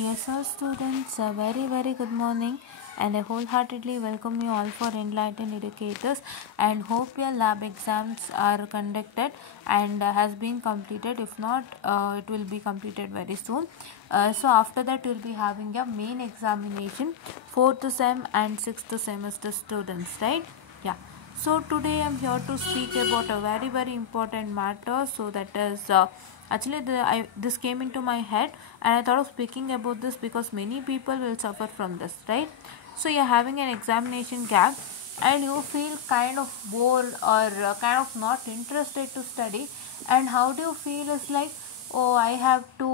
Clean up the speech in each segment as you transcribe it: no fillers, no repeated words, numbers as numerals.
Yes, all students, a very good morning, and I wholeheartedly welcome you all for Enlightened Educators, and hope your lab exams are conducted and has been completed. If not, it will be completed very soon. So after that, we will be having a main examination, 4th sem and 6th semester students, right? Yeah. So today I'm here to speak about a very important matter. So that is actually this came into my head, and I thought of speaking about this because many people will suffer from this, right? So you're having an examination gap and you feel kind of bored or kind of not interested to study, and how do you feel is like, oh, I have to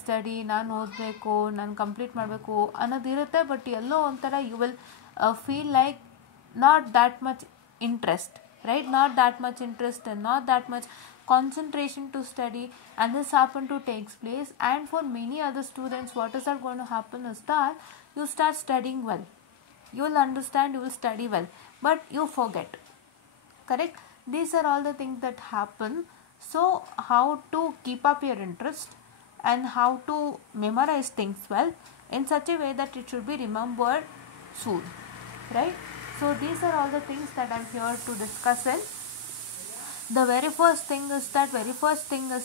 study ನಾನು ಓದಬೇಕು, ನಾನು complete ಮಾಡಬೇಕು ಅನ್ನೋದಿರುತ್ತೆ. But ಎಲ್ಲೋ ಒಂಥರ you will feel like not that much interest, right? Not that much interest and not that much concentration to study, and this happen to takes place. And for many other students, what is that going to happen is that you start studying well, you will understand, you will study well, but you forget. Correct? These are all the things that happen. So how to keep up your interest and how to memorize things well in such a way that it should be remembered soon, right? So these are all the things that I'm here to discuss in. The very first thing is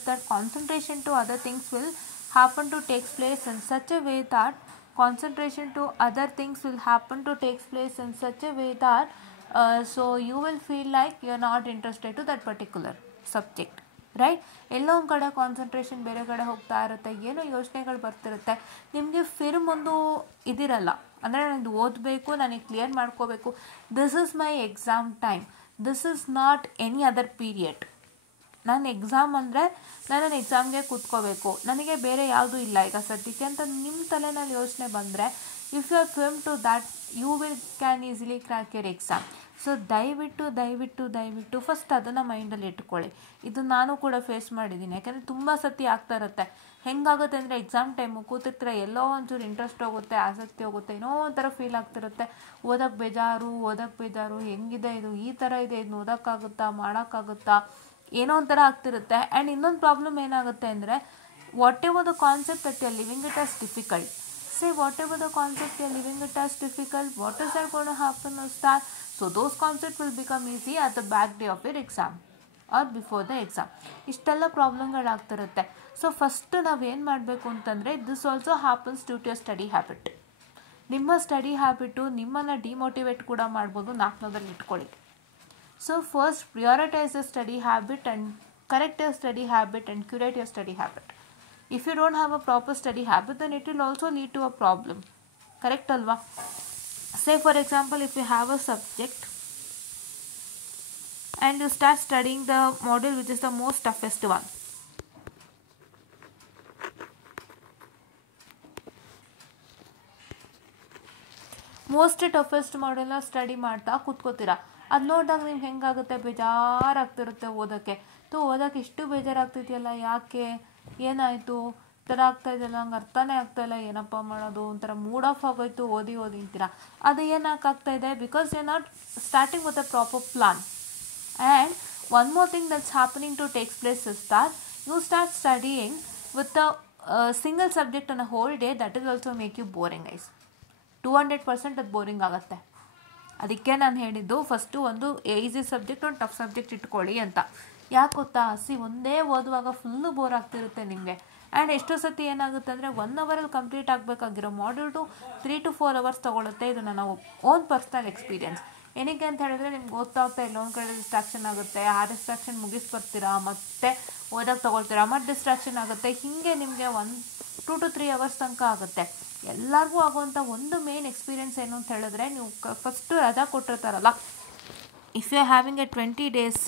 that concentration to other things will happen to take place in such a way that so you will feel like you're not interested to that particular subject, right? ಎಲ್ಲೋ ಒಂದು ಕಡೆ concentration ಬೇರೆ ಕಡೆ ಹೋಗ್ತಾ ಇರುತ್ತೆ, ಏನೋ ಯೋಚನೆಗಳು ಬರ್ತಿರುತ್ತೆ, ನಿಮಗೆ ಫಿರ್ಮ್ ಒಂದು ಇದಿರಲ್ಲ. ಅಂದರೆ ನಾನು ಓದಬೇಕು, ನನಗೆ ಕ್ಲಿಯರ್ ಮಾಡ್ಕೋಬೇಕು, this is my exam time, this is not any other period. ನಾನು ಎಕ್ಸಾಮ್ ಅಂದರೆ ನಾನು ಎಕ್ಸಾಮ್ಗೆ ಕೂತ್ಕೋಬೇಕು, ನನಗೆ ಬೇರೆ ಯಾವುದೂ ಇಲ್ಲ ಈಗ ಸದ್ಯಕ್ಕೆ ಅಂತ ನಿಮ್ಮ ತಲೆನಲ್ಲಿ ಯೋಚನೆ ಬಂದರೆ, if you are firm to that you can easily crack your exam. So ದಯವಿಟ್ಟು ಫಸ್ಟ್ ಅದನ್ನು ಮೈಂಡಲ್ಲಿ ಇಟ್ಕೊಳ್ಳಿ. ಇದು ನಾನು ಕೂಡ ಫೇಸ್ ಮಾಡಿದ್ದೀನಿ, ಯಾಕೆಂದರೆ ತುಂಬ ಸತಿ ಆಗ್ತಾ ಇರುತ್ತೆ. ಹೆಂಗಾಗುತ್ತೆ ಅಂದರೆ ಎಕ್ಸಾಮ್ ಟೈಮು ಕೂತಿರ್ತಾರೆ, ಎಲ್ಲೋ ಒಂಚೂರು ಇಂಟ್ರೆಸ್ಟ್ ಹೋಗುತ್ತೆ, ಆಸಕ್ತಿ ಹೋಗುತ್ತೆ, ಏನೋ ಒಂಥರ ಫೀಲ್ ಆಗ್ತಿರುತ್ತೆ, ಓದೋಕ್ಕೆ ಬೇಜಾರು, ಹೆಂಗಿದೆ ಇದು, ಈ ಥರ ಇದೆ, ಇದನ್ನ ಓದೋಕ್ಕಾಗುತ್ತಾ, ಮಾಡೋಕ್ಕಾಗುತ್ತಾ, ಏನೋ ಒಂಥರ ಆಗ್ತಿರುತ್ತೆ. ಆ್ಯಂಡ್ ಇನ್ನೊಂದು ಪ್ರಾಬ್ಲಮ್ ಏನಾಗುತ್ತೆ ಅಂದರೆ, whatever the concept that you are living it as difficult. Whatever the concept you are living it as difficult, what is that going to happen is that, so those concepts will become easy at the back day of your exam or before the exam. ಇಷ್ಟೆಲ್ಲ ಪ್ರಾಬ್ಲಮ್ಗಳಾಗ್ತಿರುತ್ತೆ. So first ನಾವೇನು ಮಾಡಬೇಕು ಅಂತಂದರೆ, this also happens due to your study habit. ನಿಮ್ಮ study habit ನಿಮ್ಮನ್ನು demotivate ಕೂಡ ಮಾಡ್ಬೋದು, ನಾಲ್ಕನೇದಲ್ಲಿ ಇಟ್ಕೊಳ್ಳಿ. So first prioritise your study habit and correct your study habit and curate your study habit. If you don't have a proper study habit, then it will also lead to a problem. Correct alva? Say for example, if you have a subject and you start studying the module which is the most toughest one. Most toughest ಮಾಡೆಲ್ನ study ಮಾಡ್ತಾ ಕೂತ್ಕೋತೀರಾ. ಅದು ನೋಡಿದಾಗ ನಿಮ್ಗೆ ಹೆಂಗಾಗುತ್ತೆ, ಬೇಜಾರಾಗ್ತಿರುತ್ತೆ ಓದೋಕ್ಕೆ. ಇಷ್ಟು ಬೇಜಾರಾಗ್ತಿದೆಯಲ್ಲ, ಯಾಕೆ, ಏನಾಯಿತು, ಥರ ಆಗ್ತಾಯಿದೆಯಲ್ಲ, ನಂಗೆ ಅರ್ಥನೇ ಆಗ್ತಾಯಿಲ್ಲ, ಏನಪ್ಪ ಮಾಡೋದು, ಒಂಥರ ಮೂಡ್ ಆಫ್ ಆಗೋಯ್ತು, ಓದಿ ಅಂತೀರಾ. ಅದು ಏನಾಗ್ತಾಯಿದೆ, because you are not starting with a proper plan. And one more thing that's happening to takes place is that you start studying with a single subject on a whole day. That is also make you boring eyes. 200% ಅದು boring ಆಗುತ್ತೆ. ಅದಕ್ಕೆ ನಾನು ಹೇಳಿದ್ದು first ಒಂದು easy subject, ಒಂದು tough subject ಇಟ್ಕೊಳ್ಳಿ ಅಂತ. ಯಾಕೆ ಗೊತ್ತಾ, ಒಂದೇ ಓದುವಾಗ ಫುಲ್ಲು ಬೋರ್ ಆಗ್ತಿರುತ್ತೆ ನಿಮಗೆ. ಆ್ಯಂಡ್ ಎಷ್ಟೋ ಸತಿ ಏನಾಗುತ್ತೆ ಅಂದರೆ 1 ಅವರಲ್ಲಿ ಕಂಪ್ಲೀಟ್ ಆಗಬೇಕಾಗಿರೋ ಮಾಡ್ಯೂಲ್ 3 to 4 hours ತೊಗೊಳುತ್ತೆ. ಇದು ನನ್ನ ಓನ್ ಪರ್ಸ್ನಲ್ ಎಕ್ಸ್ಪೀರಿಯನ್ಸ್. ಏನಕ್ಕೆ ಅಂತ ಹೇಳಿದ್ರೆ, ನಿಮ್ಗೆ ಓದ್ತಾ ಎಲ್ಲೊಂದು ಕಡೆ ಡಿಸ್ಟ್ರಾಕ್ಷನ್ ಆಗುತ್ತೆ, ಆ ಡಿಸ್ಟ್ರಾಕ್ಷನ್ ಮುಗಿಸ್ಬರ್ತೀರಾ, ಮತ್ತೆ ಓದೋಕ್ಕೆ ತೊಗೊಳ್ತೀರಾ, ಮತ್ತೆ ಡಿಸ್ಟ್ರಾಕ್ಷನ್ ಆಗುತ್ತೆ. ಹೀಗೆ ನಿಮಗೆ 2 to 3 hours ತನಕ ಆಗುತ್ತೆ. ಎಲ್ಲರಿಗೂ ಆಗುವಂಥ ಒಂದು ಮೇನ್ ಎಕ್ಸ್ಪೀರಿಯನ್ಸ್ ಏನು ಅಂತ ಹೇಳಿದ್ರೆ, ನೀವು ಫಸ್ಟು ರಜಾ ಕೊಟ್ಟಿರ್ತಾರಲ್ಲ, if you are having a 20 days,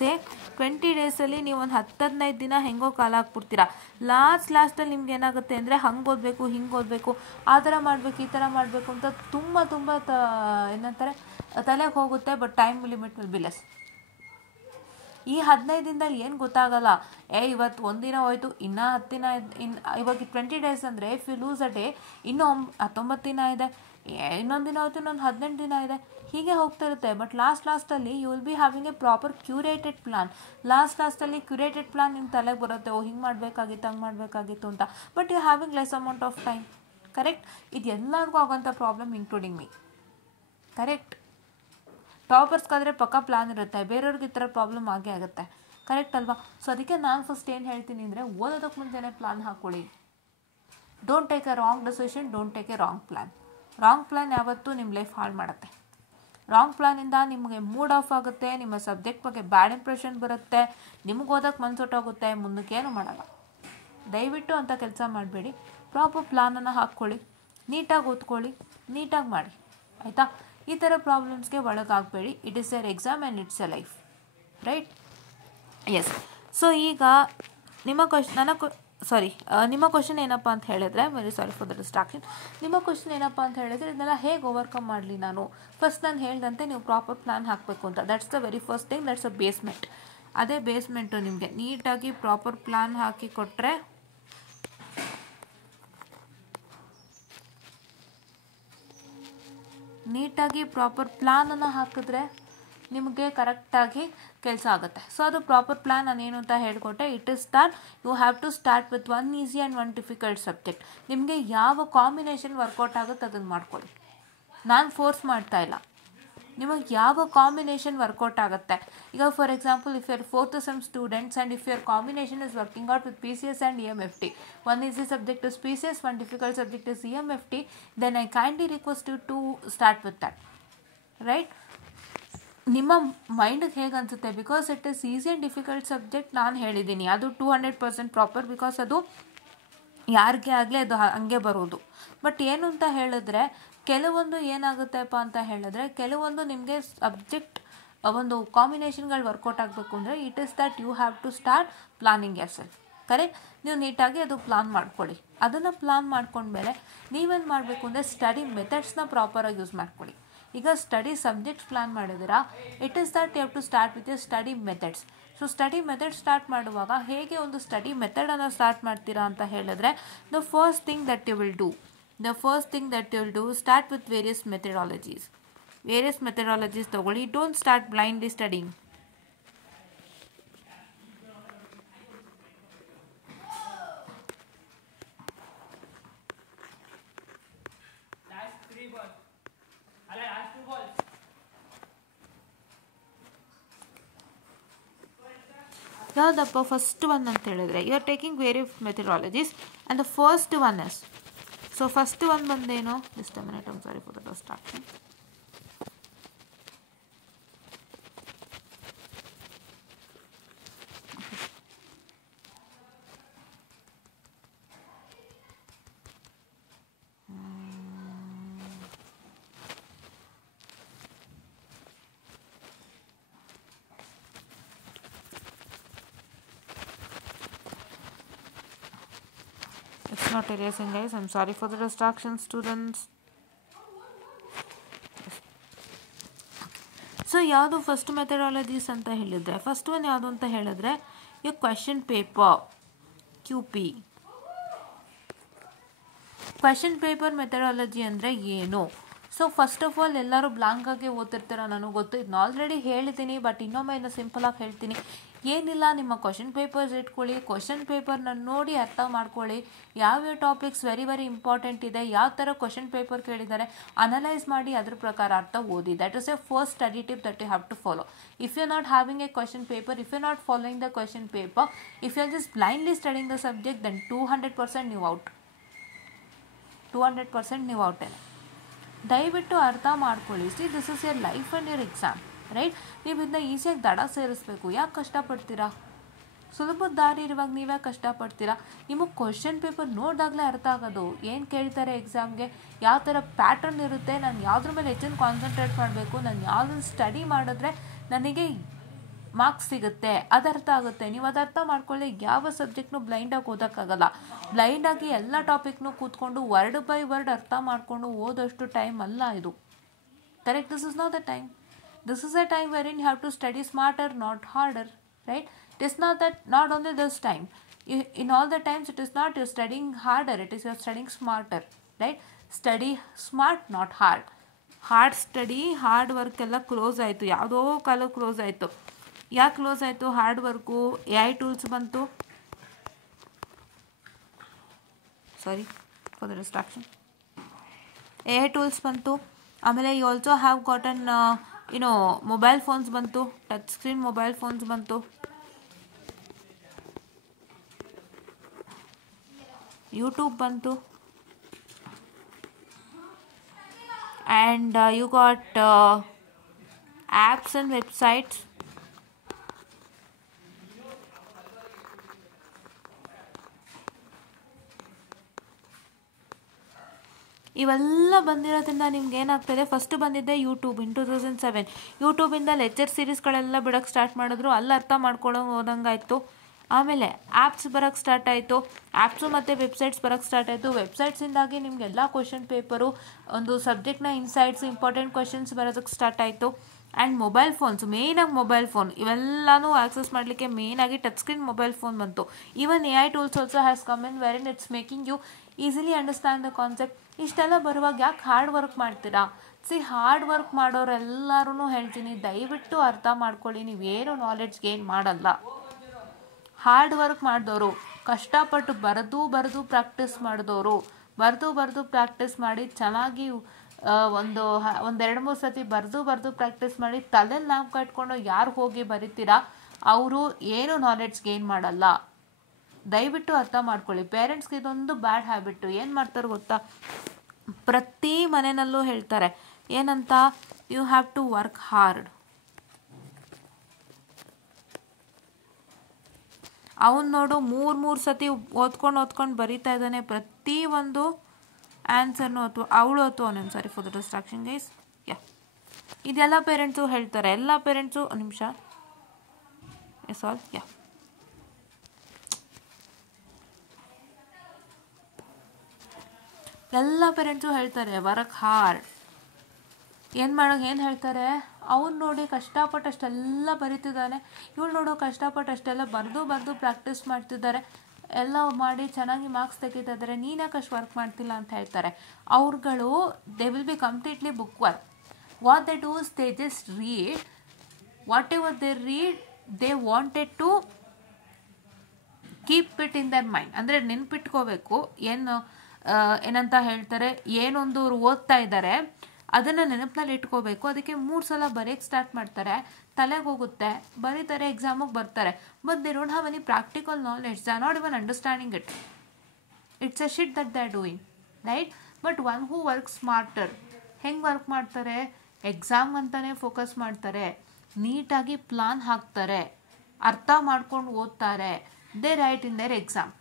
20 daysಲ್ಲಿ ನೀವು ಒಂದು 10-15 ದಿನ ಹೆಂಗೋ ಕಾಲ ಹಾಕ್ಬಿಡ್ತೀರಾ. ಲಾಸ್ಟಲ್ಲಿ ನಿಮ್ಗೆ ಏನಾಗುತ್ತೆ ಅಂದರೆ, ಹಂಗೆ ಓದಬೇಕು, ಹಿಂಗೆ ಓದಬೇಕು, ಆ ಥರ ಮಾಡಬೇಕು, ಈ ಥರ ಮಾಡಬೇಕು ಅಂತ ತುಂಬ ಏನಂತಾರೆ ತಲೆಗೆ ಹೋಗುತ್ತೆ. But time limit will be less. ಈ 15 ದಿನದಲ್ಲಿ ಏನು ಗೊತ್ತಾಗಲ್ಲ, ಇವತ್ತು ಒಂದಿನ ಹೋಯ್ತು, ಇನ್ನೂ 10 ದಿನ ಇವಾಗ 20 ಡೇಸ್ ಅಂದರೆ if you lose a day ಇನ್ನೂ 19 ದಿನ ಇದೆ, ಇನ್ನೊಂದು ದಿನ ಹೋಯ್ತು, ಇನ್ನೊಂದು 18 ದಿನ ಇದೆ, ಹೀಗೆ ಹೋಗ್ತಿರುತ್ತೆ. ಬಟ್ ಲಾಸ್ಟಲ್ಲಿ you will be having a proper curated plan. ಲಾಸ್ಟಲ್ಲಿ ಕ್ಯೂರೇಟೆಡ್ ಪ್ಲಾನ್ ನಿಮ್ಮ ತಲೆಗೆ ಬರುತ್ತೆ, ಹಿಂಗೆ ಮಾಡಬೇಕಾಗಿತ್ತು, ಹಂಗೆ ಮಾಡಬೇಕಾಗಿತ್ತು ಅಂತ. But you having less amount of time. Correct? ಇದು ಎಲ್ಲರಿಗೂ ಆಗೋಂಥ ಪ್ರಾಬ್ಲಮ್ ಇನ್ಕ್ಲೂಡಿಂಗ್ ಮೀ. ಕರೆಕ್ಟ್? ಟಾಪರ್ಸ್ಗಾದರೆ ಪಕ್ಕ ಪ್ಲಾನ್ ಇರುತ್ತೆ, ಬೇರೆಯವ್ರಿಗೆ ಈ ಥರ ಪ್ರಾಬ್ಲಮ್ ಆಗೇ ಆಗುತ್ತೆ. ಕರೆಕ್ಟ್ ಅಲ್ವಾ? ಸೊ ಅದಕ್ಕೆ ನಾನು ಫಸ್ಟ್ ಏನು ಹೇಳ್ತೀನಿ ಅಂದರೆ, ಓದೋದಕ್ಕೆ ಮುಂಚೆನೇ ಪ್ಲಾನ್ ಹಾಕ್ಕೊಳ್ಳಿ. Don't take A wrong decision, don't take A wrong plan. Wrong plan ಯಾವತ್ತೂ ನಿಮ್ಮ ಲೈಫ್ ಹಾಳು ಮಾಡುತ್ತೆ. ರಾಂಗ್ ಪ್ಲ್ಯಾನಿಂದ ನಿಮಗೆ ಮೂಡ್ ಆಫ್ ಆಗುತ್ತೆ, ನಿಮ್ಮ ಸಬ್ಜೆಕ್ಟ್ ಬಗ್ಗೆ ಬ್ಯಾಡ್ ಇಂಪ್ರೆಷನ್ ಬರುತ್ತೆ, ನಿಮ್ಗೆ ಓದೋಕ್ಕೆ ಮನ್ಸೊಟ್ಟೋಗುತ್ತೆ, ಮುಂದಕ್ಕೇನು ಮಾಡಲ್ಲ. ದಯವಿಟ್ಟು ಅಂಥ ಕೆಲಸ ಮಾಡಬೇಡಿ. ಪ್ರಾಪರ್ ಪ್ಲಾನನ್ನು ಹಾಕ್ಕೊಳ್ಳಿ, ನೀಟಾಗಿ ಓದ್ಕೊಳ್ಳಿ, ನೀಟಾಗಿ ಮಾಡಿ, ಆಯಿತಾ? ಈ ಥರ ಪ್ರಾಬ್ಲಮ್ಸ್ಗೆ ಒಳಗಾಗಬೇಡಿ. It is your exam and it's a life, right? Yes. So ಈಗ ನಿಮ್ಮ ನಿಮ್ಮ ಕ್ವಶನ್ ಏನಪ್ಪ ಅಂತ ಹೇಳಿದ್ರೆ, very sorry for the distraction. ನಿಮ್ಮ ಕ್ವಶನ್ ಏನಪ್ಪ ಅಂತ ಹೇಳಿದ್ರೆ, ಇದನ್ನೆಲ್ಲ ಹೇಗೆ ಓವರ್ಕಮ್ ಮಾಡಲಿ ನಾನು? ಫಸ್ಟ್ ನಾನು ಹೇಳ್ದಂತೆ ನೀವು ಪ್ರಾಪರ್ ಪ್ಲ್ಯಾನ್ ಹಾಕಬೇಕು ಅಂತ. That's the very first thing, that's a basement. ಅದೇ ಬೇಸ್ಮೆಂಟು ನಿಮಗೆ ನೀಟಾಗಿ ಪ್ರಾಪರ್ ಪ್ಲ್ಯಾನ್ ಹಾಕಿ ಕೊಟ್ಟರೆ ನೀಟಾಗಿ ಪ್ರಾಪರ್ ಪ್ಲಾನನ್ನು ಹಾಕಿದ್ರೆ ನಿಮಗೆ ಕರೆಕ್ಟಾಗಿ ಕೆಲಸ ಆಗುತ್ತೆ. ಸೊ ಅದು ಪ್ರಾಪರ್ ಪ್ಲಾನ್ ನಾನೇನು ಅಂತ ಹೇಳಿಕೊಟ್ಟೆ. It is that you have to start with one easy and one difficult subject. ನಿಮಗೆ ಯಾವ ಕಾಂಬಿನೇಷನ್ ವರ್ಕೌಟ್ ಆಗುತ್ತೆ ಅದನ್ನು ಮಾಡ್ಕೊಳ್ಳಿ. ನಾನು ಫೋರ್ಸ್ ಮಾಡ್ತಾ ಇಲ್ಲ, ನಿಮಗೆ ಯಾವ ಕಾಂಬಿನೇಷನ್ ವರ್ಕೌಟ್ ಆಗುತ್ತೆ. ಈಗ for example, if your 4th sem students and if your combination is working out with PCS and EMFT, one easy subject is PCS, one difficult subject is EMFT, then I kindly request you to start with that, right? ನಿಮ್ಮ ಮೈಂಡಿಗೆ ಹೇಗೆ ಅನಿಸುತ್ತೆ, because it is easy and difficult subject ನಾನು ಹೇಳಿದ್ದೀನಿ, ಅದು 200% proper, because ಅದು ಯಾರಿಗೆ ಆಗಲಿ ಅದು ಹಂಗೆ ಬರೋದು. ಬಟ್ ಏನು ಅಂತ ಹೇಳಿದ್ರೆ, ಕೆಲವೊಂದು ಏನಾಗುತ್ತೆಪ್ಪ ಅಂತ ಹೇಳಿದ್ರೆ, ಕೆಲವೊಂದು ನಿಮಗೆ ಸಬ್ಜೆಕ್ಟ್ ಒಂದು ಕಾಂಬಿನೇಷನ್ಗಳು ವರ್ಕೌಟ್ ಆಗಬೇಕು ಅಂದರೆ it is that you have to start planning yourself. Correct? ನೀವು ನೀಟಾಗಿ ಅದು ಪ್ಲಾನ್ ಮಾಡ್ಕೊಳ್ಳಿ. ಅದನ್ನು ಪ್ಲಾನ್ ಮಾಡ್ಕೊಂಡ್ಮೇಲೆ ನೀವೇನು ಮಾಡಬೇಕು ಅಂದರೆ, ಸ್ಟಡಿ ಮೆಥಡ್ಸ್ನ ಪ್ರಾಪರಾಗಿ ಯೂಸ್ ಮಾಡ್ಕೊಳ್ಳಿ. ಈಗ ಸ್ಟಡಿ ಸಬ್ಜೆಕ್ಟ್ಸ್ ಪ್ಲಾನ್ ಮಾಡಿದ್ದೀರಾ, it is that you have to start with your study methods. So study method start ಮಾಡುವಾಗ ಹೇಗೆ ಒಂದು ಸ್ಟಡಿ ಮೆಥಡನ್ನು ಸ್ಟಾರ್ಟ್ ಮಾಡ್ತೀರಾ ಅಂತ ಹೇಳಿದ್ರೆ, the first thing that you will do, start with various methodologies ತಗೊಳ್ಳಿ. Don't start blindly studying. ಯಾವುದಪ್ಪ first one ಅಂತ ಹೇಳಿದ್ರೆ, you are taking various methodologies and the first one is, so first one ಬಂದೇನು, just a minute, I am sorry for the distraction. It's not erasing, guys. I'm sorry for the distraction, students. So ಯಾವುದು first methodologies ಅಂತ ಹೇಳಿದರೆ, first one ಯಾವುದು ಅಂತ ಹೇಳಿದ್ರೆ, ಈ question paper QP. Question paper methodology ಅಂದರೆ ಏನು? ಸೊ ಫಸ್ಟ್ ಆಫ್ ಆಲ್ ಎಲ್ಲರೂ ಬ್ಲಾಂಕಾಗಿ ಓದ್ತಿರ್ತೀರ, ನನಗೆ ಗೊತ್ತು, ಇದನ್ನ ಆಲ್ರೆಡಿ ಹೇಳಿದ್ದೀನಿ, ಬಟ್ ಇನ್ನೊಮ್ಮೆ ಇದನ್ನು ಸಿಂಪಲಾಗಿ ಹೇಳ್ತೀನಿ. ಏನಿಲ್ಲ, ನಿಮ್ಮ ಕ್ವೆಶನ್ ಪೇಪರ್ಸ್ ಇಟ್ಕೊಳ್ಳಿ, ಕ್ವೆಶನ್ ಪೇಪರ್ನ ನೋಡಿ ಅರ್ಥ ಮಾಡ್ಕೊಳ್ಳಿ, ಯಾವ್ಯಾವ ಟಾಪಿಕ್ಸ್ ವೆರಿ ವೆರಿ ಇಂಪಾರ್ಟೆಂಟ್ ಇದೆ, ಯಾವ ಥರ ಕ್ವೆಶನ್ ಪೇಪರ್ ಕೇಳಿದ್ದಾರೆ ಅನಲೈಸ್ ಮಾಡಿ ಅದ್ರ ಪ್ರಕಾರ ಅರ್ಥ ಓದಿ. That is a first study tip that you have to follow. If you not having a question paper, if you not following the question paper, if you are just blindly studying the subject, then 200% ನೀವು out. 200% ನೀವು ಔಟೇನೆ. ದಯವಿಟ್ಟು ಅರ್ಥ ಮಾಡ್ಕೊಳ್ಳಿ. See, this is your life and your exam, right? ನೀವು ಇದನ್ನ ಈಸಿಯಾಗಿ ದಡ ಸೇರಿಸ್ಬೇಕು. ಯಾಕೆ ಕಷ್ಟಪಡ್ತೀರಾ? ಸುಲಭದ ದಾರಿ ಇರುವಾಗ ನೀವೇ ಕಷ್ಟಪಡ್ತೀರಾ? ನಿಮಗೆ ಕ್ವಶನ್ ಪೇಪರ್ ನೋಡಿದಾಗಲೇ ಅರ್ಥ ಆಗೋದು, ಏನು ಕೇಳ್ತಾರೆ ಎಕ್ಸಾಮ್ಗೆ, ಯಾವ ಥರ ಪ್ಯಾಟರ್ನ್ ಇರುತ್ತೆ, ನಾನು ಯಾವುದ್ರ ಮೇಲೆ ಹೆಚ್ಚಿನ ಕಾನ್ಸಂಟ್ರೇಟ್ ಮಾಡಬೇಕು, ನಾನು ಯಾವುದನ್ನು ಸ್ಟಡಿ ಮಾಡಿದ್ರೆ ನನಗೆ ಮಾರ್ಕ್ಸ್ ಸಿಗುತ್ತೆ, ಅದು ಅರ್ಥ ಆಗುತ್ತೆ. ನೀವು ಅದು ಅರ್ಥ ಮಾಡ್ಕೊಳ್ಳಿ. ಯಾವ ಸಬ್ಜೆಕ್ಟ್ನು ಬ್ಲೈಂಡಾಗಿ ಓದೋಕ್ಕಾಗಲ್ಲ. ಬ್ಲೈಂಡಾಗಿ ಎಲ್ಲ ಟಾಪಿಕ್ನು ಕೂತ್ಕೊಂಡು ವರ್ಡ್ ಬೈ ವರ್ಡ್ ಅರ್ಥ ಮಾಡಿಕೊಂಡು ಓದೋಷ್ಟು ಟೈಮ್ ಅಲ್ಲ ಇದು. Correct? This is not the time. This is a time wherein you have to study smarter, not harder. right? It is not that, not only this time, in all the times it is not you're studying harder, it is you're studying smarter, right? Study smart, not hard. Hard study, hard work ಎಲ್ಲ close ಆಯಿತು, ಯಾವುದೋ ಕಾಲ close ಆಯಿತು. ಯಾಕೆ close ಆಯಿತು? Hard work, A I tools ಬಂತು, sorry for the distraction, A I tools ಬಂತು. ಆಮೇಲೆ you also have gotten mobile phones ಬಂತು, ಟಚ್ ಸ್ಕ್ರೀನ್ ಮೊಬೈಲ್ ಫೋನ್ಸ್ ಬಂತು, ಯೂಟ್ಯೂಬ್ ಬಂತು, and you got apps and websites. ಇವೆಲ್ಲ ಬಂದಿರೋದ್ರಿಂದ ನಿಮ್ಗೆ ಏನಾಗ್ತದೆ, ಫಸ್ಟ್ ಬಂದಿದ್ದೆ ಯೂಟ್ಯೂಬ್ ಇನ್ 2007. ಯೂಟ್ಯೂಬಿಂದ ಲೆಕ್ಚರ್ ಸೀರೀಸ್ಗಳೆಲ್ಲ ಬಿಡೋಕ್ಕೆ ಸ್ಟಾರ್ಟ್ ಮಾಡಿದ್ರು, ಅಲ್ಲಿ ಅರ್ಥ ಮಾಡ್ಕೊಳ್ಳೋ ಹೋದಂಗಾಯಿತು. ಆಮೇಲೆ ಆ್ಯಪ್ಸ್ ಬರೋಕ್ಕೆ ಸ್ಟಾರ್ಟ್ ಆಯಿತು, ಆ್ಯಪ್ಸು ಮತ್ತು ವೆಬ್ಸೈಟ್ಸ್ ಬರೋಕ್ಕೆ ಸ್ಟಾರ್ಟ್ ಆಯಿತು. ವೆಬ್ಸೈಟ್ಸಿಂದಾಗಿ ನಿಮಗೆಲ್ಲ ಕ್ವಶನ್ ಪೇಪರು, ಒಂದು ಸಬ್ಜೆಕ್ಟ್ನ ಇನ್ಸೈಟ್ಸ್, ಇಂಪಾರ್ಟೆಂಟ್ ಕ್ವಶನ್ಸ್ ಬರೋದಕ್ಕೆ ಸ್ಟಾರ್ಟ್ ಆಯಿತು. ಆ್ಯಂಡ್ ಮೊಬೈಲ್ ಫೋನ್ಸ್, ಮೇಯ್ನಾಗಿ ಮೊಬೈಲ್ ಫೋನ್ ಇವೆಲ್ಲನೂ ಆಕ್ಸೆಸ್ ಮಾಡಲಿಕ್ಕೆ ಮೇಯ್ನಾಗಿ ಟಚ್ ಸ್ಕ್ರೀನ್ ಮೊಬೈಲ್ ಫೋನ್ ಬಂತು. Even A I tools also has come in where in it's making you easily understand the concept. ಇಷ್ಟೆಲ್ಲ ಬರುವಾಗ ಯಾಕೆ ಹಾರ್ಡ್ ವರ್ಕ್ ಮಾಡ್ತೀರಾ? ಹಾರ್ಡ್ ವರ್ಕ್ ಮಾಡೋರೆಲ್ಲರೂ ಹೇಳ್ತೀನಿ, ದಯವಿಟ್ಟು ಅರ್ಥ ಮಾಡ್ಕೊಳ್ಳಿ, ನೀವೇನು ನಾಲೆಡ್ಜ್ ಗೇನ್ ಮಾಡಲ್ಲ. ಹಾರ್ಡ್ ವರ್ಕ್ ಮಾಡಿದವರು, ಕಷ್ಟಪಟ್ಟು ಬರೆದು ಪ್ರಾಕ್ಟೀಸ್ ಮಾಡಿದವರು, ಬರೆದು ಪ್ರಾಕ್ಟೀಸ್ ಮಾಡಿ ಚೆನ್ನಾಗಿ ಒಂದೆರಡು ಮೂರು ಸತಿ ಬರೆದು ಪ್ರಾಕ್ಟೀಸ್ ಮಾಡಿ ತಲೆಯಲ್ಲಿ ನಾವು ಕಟ್ಕೊಂಡು ಯಾರು ಹೋಗಿ ಬರಿತೀರಾ ಅವರು ಏನು ನಾಲೆಡ್ಜ್ ಗೇನ್ ಮಾಡಲ್ಲ. ದಯವಿಟ್ಟು ಅರ್ಥ ಮಾಡ್ಕೊಳ್ಳಿ. ಪೇರೆಂಟ್ಸ್ಗೆ ಇದೊಂದು ಬ್ಯಾಡ್ ಹ್ಯಾಬಿಟ್ಟು. ಏನು ಮಾಡ್ತಾರೆ ಗೊತ್ತಾ, ಪ್ರತಿ ಮನೆಯಲ್ಲೂ ಹೇಳ್ತಾರೆ ಏನಂತ, you have to work hard. ಅವನು ನೋಡು ಮೂರು ಸತಿ ಓದ್ಕೊಂಡು ಬರೀತಾ ಇದ್ದಾನೆ ಪ್ರತಿ ಒಂದು ಆನ್ಸರ್ನು, ಅಥವಾ ಅವಳು ಅಥವಾ ಅವನು, ಸಾರಿ ಫಾರ್ ದ ಡಿಸ್ಟ್ರಾಕ್ಷನ್ ಗೈಸ್. ಇದೆಲ್ಲ ಪೇರೆಂಟ್ಸು ಹೇಳ್ತಾರೆ, ಎಲ್ಲ ಪೇರೆಂಟ್ಸು, ನಿಮಿಷ, ಎಸ್ ಆಲ್, ಎಲ್ಲ ಪೇರೆಂಟ್ಸು ಹೇಳ್ತಾರೆ ವರ್ಕ್ ಹಾರ್ಡ್. ಏನು ಹೇಳ್ತಾರೆ, ಅವ್ನು ನೋಡಿ ಕಷ್ಟಪಟ್ಟು ಅಷ್ಟೆಲ್ಲ ಬರೀತಿದ್ದಾನೆ, ಇವಳು ನೋಡೋ ಕಷ್ಟಪಟ್ಟು ಅಷ್ಟೆಲ್ಲ ಬರೆದು ಪ್ರಾಕ್ಟೀಸ್ ಮಾಡ್ತಿದ್ದಾರೆ, ಎಲ್ಲ ಮಾಡಿ ಚೆನ್ನಾಗಿ ಮಾರ್ಕ್ಸ್ ತೆಗಿತಾ ಇದ್ದಾರೆ, ನೀನ್ಯಾಕೆ ಅಷ್ಟು ವರ್ಕ್ ಮಾಡ್ತಿಲ್ಲ ಅಂತ ಹೇಳ್ತಾರೆ. ಅವ್ರುಗಳು they will be completely book work. What they do is they just read whatever they read, they wanted to keep it in their mind. ಅಂದರೆ ನೆನ್ಪಿಟ್ಕೋಬೇಕು, ಏನಂತ ಹೇಳ್ತಾರೆ, ಏನೊಂದು ಅವ್ರು ಓದ್ತಾ ಇದ್ದಾರೆ ಅದನ್ನು ನೆನಪಿನಲ್ಲಿ ಇಟ್ಕೋಬೇಕು. ಅದಕ್ಕೆ 3 ಸಲ ಬರೆಯೋಕ್ಕೆ ಸ್ಟಾರ್ಟ್ ಮಾಡ್ತಾರೆ, ತಲೆಗೆ ಹೋಗುತ್ತೆ, ಬರೀತಾರೆ, ಎಕ್ಸಾಮಿಗೆ ಬರ್ತಾರೆ. But they don't have any practical knowledge, they are not even understanding it. It's a shit that they are doing, right? But one who work smarter, ಹೆಂಗೆ ವರ್ಕ್ ಮಾಡ್ತಾರೆ, ಎಕ್ಸಾಮ್ ಅಂತಲೇ ಫೋಕಸ್ ಮಾಡ್ತಾರೆ, ನೀಟಾಗಿ ಪ್ಲಾನ್ ಹಾಕ್ತಾರೆ, ಅರ್ಥ ಮಾಡ್ಕೊಂಡು ಓದ್ತಾರೆ, they write in their exam.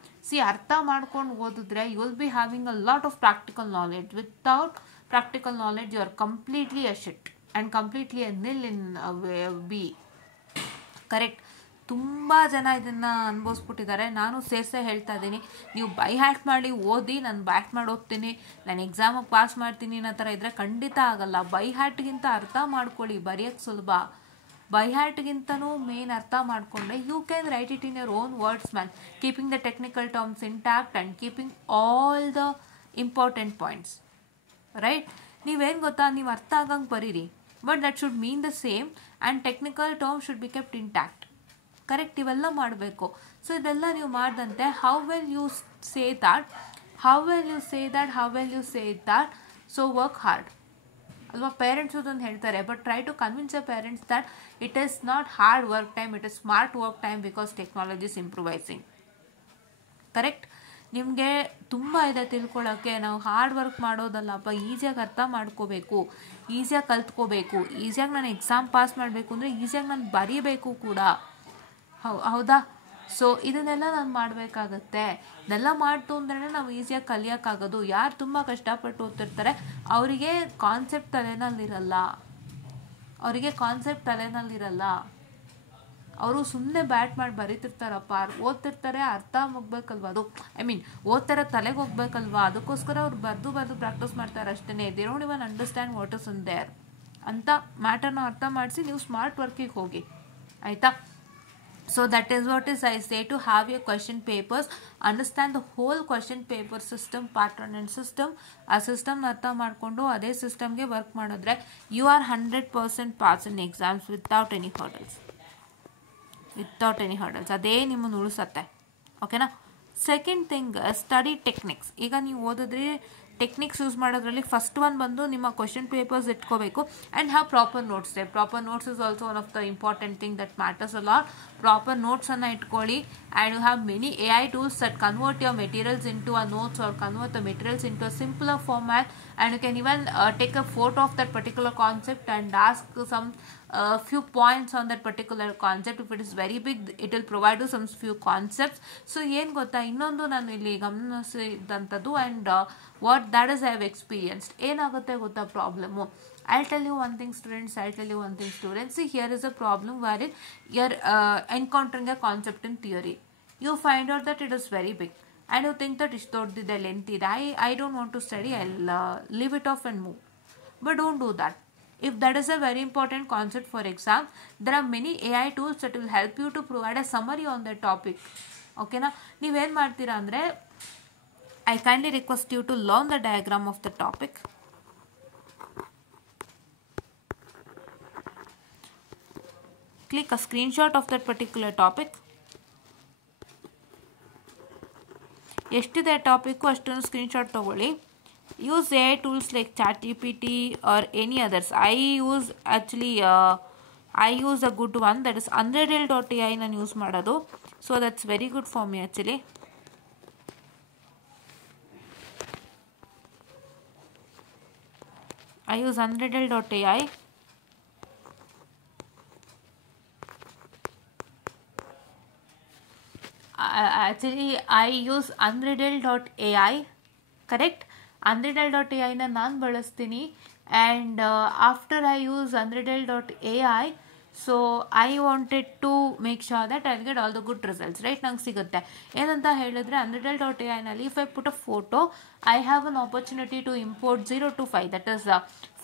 ಅರ್ಥ ಮಾಡ್ಕೊಂಡು ಓದಿದ್ರೆ you will be having a lot of practical knowledge. Without practical knowledge you are completely a shit and completely a nil in B. Correct. ತುಂಬ ಜನ ಇದನ್ನು ಅನುಭವಿಸ್ಬಿಟ್ಟಿದ್ದಾರೆ. ನಾನು ಸೇರಿಸೇ ಹೇಳ್ತಾ ಇದ್ದೀನಿ, ನೀವು ಬೈ ಹ್ಯಾಟ್ ಮಾಡಿ ಓದಿ, ನಾನು ಬ್ಯಾಟ್ ಮಾಡಿ ಓದ್ತೀನಿ, ನಾನು ಎಕ್ಸಾಮಿಗೆ ಪಾಸ್ ಮಾಡ್ತೀನಿ ಅನ್ನೋ ಥರ ಇದ್ದರೆ ಖಂಡಿತ ಆಗಲ್ಲ. ಬೈ ಹ್ಯಾಟ್ಗಿಂತ ಅರ್ಥ ಮಾಡ್ಕೊಳ್ಳಿ, ಬರೆಯೋಕ್ಕೆ ಸುಲಭ. ಬೈ ಹ್ಯಾಟ್ಗಿಂತನೂ ಮೇನ್ ಅರ್ಥ ಮಾಡಿಕೊಂಡ್ರೆ you can write it in your own words man, keeping the technical terms intact and keeping all the important points, right? ನೀವೇನು ಗೊತ್ತಾ, ನೀವು ಅರ್ಥ ಆಗಂಗೆ ಬರೀರಿ, but that should mean the same and technical term should be kept intact. Correct? ಇವೆಲ್ಲ ಮಾಡಬೇಕು. So ಇದೆಲ್ಲ ನೀವು ಮಾಡಿದಂತೆ how well you say that, so work hard ಅಲ್ವಾ? ಪೇರೆಂಟ್ಸ್ ಅದೊಂದು ಹೇಳ್ತಾರೆ, but try to convince the parents that it is not hard work time, it is smart work time because technology is improvising. Correct? ನಿಮಗೆ ತುಂಬ ಇದೆ ತಿಳ್ಕೊಳ್ಳೋಕ್ಕೆ. ನಾವು hard work ಮಾಡೋದಲ್ಲಪ್ಪ, ಈಸಿಯಾಗಿ ಅರ್ಥ ಮಾಡ್ಕೋಬೇಕು, ಈಸಿಯಾಗಿ ಕಲ್ತ್ಕೋಬೇಕು, ಈಸಿಯಾಗಿ ನಾನು ಎಕ್ಸಾಮ್ ಪಾಸ್ ಮಾಡಬೇಕು ಅಂದರೆ ಈಸಿಯಾಗಿ ನಾನು ಬರೀಬೇಕು ಕೂಡ, ಹೌದಾ? ಸೊ ಇದನ್ನೆಲ್ಲ ನಾನು ಮಾಡಬೇಕಾಗತ್ತೆ. ಇದೆಲ್ಲ ಮಾಡ್ತು ಅಂದ್ರೆ ನಾವು ಈಸಿಯಾಗಿ ಕಲಿಯೋಕ್ಕಾಗೋದು. ಯಾರು ತುಂಬ ಕಷ್ಟಪಟ್ಟು ಓದ್ತಿರ್ತಾರೆ ಅವರಿಗೆ ಕಾನ್ಸೆಪ್ಟ್ ತಲೆನಲ್ಲಿರಲ್ಲ, ಅವರು ಸುಮ್ಮನೆ ಬ್ಯಾಟ್ ಮಾಡಿ ಬರೀತಿರ್ತಾರಪ್ಪ, ಓದ್ತಿರ್ತಾರೆ, ಅರ್ಥ ಹೋಗ್ಬೇಕಲ್ವ, ಅದು ಓದ್ತಾರೆ, ತಲೆಗೆ ಹೋಗ್ಬೇಕಲ್ವಾ, ಅದಕ್ಕೋಸ್ಕರ ಅವ್ರು ಬರೆದು ಪ್ರಾಕ್ಟೀಸ್ ಮಾಡ್ತಾರೆ ಅಷ್ಟೇ. They don't even understand what is in their ಅಂತ ಮ್ಯಾಟರ್ನ ಅರ್ಥ ಮಾಡಿಸಿ ನೀವು ಸ್ಮಾರ್ಟ್ ವರ್ಕಿಗೆ ಹೋಗಿ, ಆಯಿತಾ? So that is what is I say, to have your question papers, understand the whole question paper system, pattern and system. ಆ ಸಿಸ್ಟಮ್ನ ಅರ್ಥ ಮಾಡಿಕೊಂಡು ಅದೇ ಸಿಸ್ಟಮ್ಗೆ ವರ್ಕ್ ಮಾಡಿದ್ರೆ you are 100% pass in exams without any hurdles. ಅದೇ ನಿಮ್ಮನ್ನು ಉಳಿಸತ್ತೆ. ಓಕೆನಾ. Second thing, study techniques. ಈಗ ನೀವು ಓದಿದ್ರೆ ಟೆಕ್ನಿಕ್ಸ್ ಯೂಸ್ ಮಾಡೋದ್ರಲ್ಲಿ ಫಸ್ಟ್ ಒನ್ ಬಂದು ನಿಮ್ಮ ಕ್ವಶನ್ ಪೇಪರ್ಸ್ ಇಟ್ಕೋಬೇಕು and have proper notes. Proper notes is also one of the important thing that matters a lot. Proper ನೋಟ್ಸನ್ನು ಇಟ್ಕೊಳ್ಳಿ and you have many AI tools that convert your materials into a notes or convert the materials into a simpler format, and you can even take a photo of that particular concept and ask some few points on that particular concept. If it is very big, it will provide you some few concepts. So ಏನು ಗೊತ್ತಾ, ಇನ್ನೊಂದು ನಾನು ಇಲ್ಲಿ ಗಮನಿಸಿದಂಥದ್ದು and what that is I have experienced. ಏನಾಗುತ್ತೆ ಗೊತ್ತಾ problem? I'll tell you one thing students, see, here is a problem wherein you're encountering a concept in theory. You find out that it is very big and you think that the length is I don't want to study, I'll leave it off and move. But don't do that. If that is a very important concept for exam, there are many AI tools that will help you to provide a summary on that topic. Okay na? ನೀವೇನು ಮಾಡ್ತೀರಾ ಅಂದರೆ, I kindly request you to learn the diagram of the topic. Click a screenshot of that particular topic. ಎಷ್ಟಿದೆ topic ಅಷ್ಟೊಂದು screenshot ತೊಗೊಳ್ಳಿ. Use AI tools like ChatGPT or any others. I use a good one, that is Unreal.ai ನಾನು use ಮಾಡೋದು. So that's very good for me actually. I use Unreal.ai. Actually, I use Unreal.ai, correct? Unreal.ai na ನಾನು ಬಳಸ್ತೀನಿ. And after I use Unreal.ai, so I wanted to make sure that I'll get all the good results, right? ನಂಗೆ ಸಿಗುತ್ತೆ. ಏನಂತ ಹೇಳಿದ್ರೆ Unreal.ai ನಲ್ಲಿ if I put a photo, I have an opportunity to import 0 to 5, that is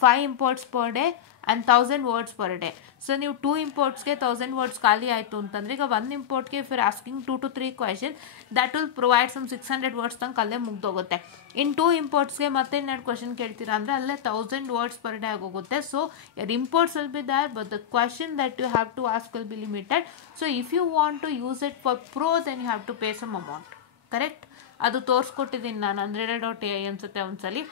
5 imports per day and 1000 words per day. So ನೀವು 2 ಇಂಪೋರ್ಟ್ಸ್ಗೆ 1000 words ಖಾಲಿ ಆಯಿತು ಅಂತಂದರೆ, ಈಗ 1 ಇಂಪೋರ್ಟ್ಗೆ if you're asking 2 to 3 question, that will provide some 600 words ತನಕ ಅಲ್ಲೇ ಮುಗ್ದೋಗುತ್ತೆ. ಇನ್ 2 ಇಂಪೋರ್ಟ್ಸ್ಗೆ ಮತ್ತೆ 2 question ಕೇಳ್ತೀರಾ ಅಂದರೆ ಅಲ್ಲೇ 1000 ವರ್ಡ್ಸ್ ಪರ್ ಡೇ ಆಗೋಗುತ್ತೆ. So your imports will be there, but the question that you have to ask will be limited. So if you want to use it for pro, then you have to pay some amount, correct? ಅದು ತೋರಿಸ್ಕೊಟ್ಟಿದ್ದೀನಿ ನಾನು Unreal.ai ಅನ್ಸುತ್ತೆ ಒಂದ್ಸಲಿ.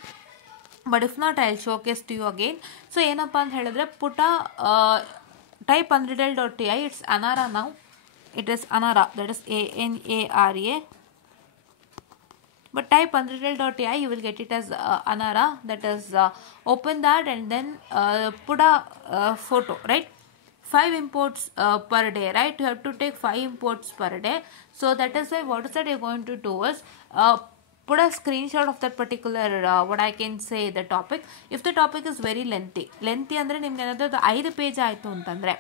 But if not, I will showcase to you again. So ಏನಪ್ಪ ಅಂತ ಹೇಳಿದ್ರೆ, ಪುಟ type Unreal.ai, it's Anara now. It is Anara, that is ANARA. But type Unreal.ai, you will get it as Anara. That is open that and then put a photo, right? 5 imports per day, right? You have to take 5 imports per day. So that is why what is that you're going to do is put a screenshot of that particular what I can say the topic. If the topic is very lengthy ಅಂದರೆ ನಿಮ್ಗೆ ಏನಾದರೂ 5 page ಆಯಿತು ಅಂತಂದರೆ,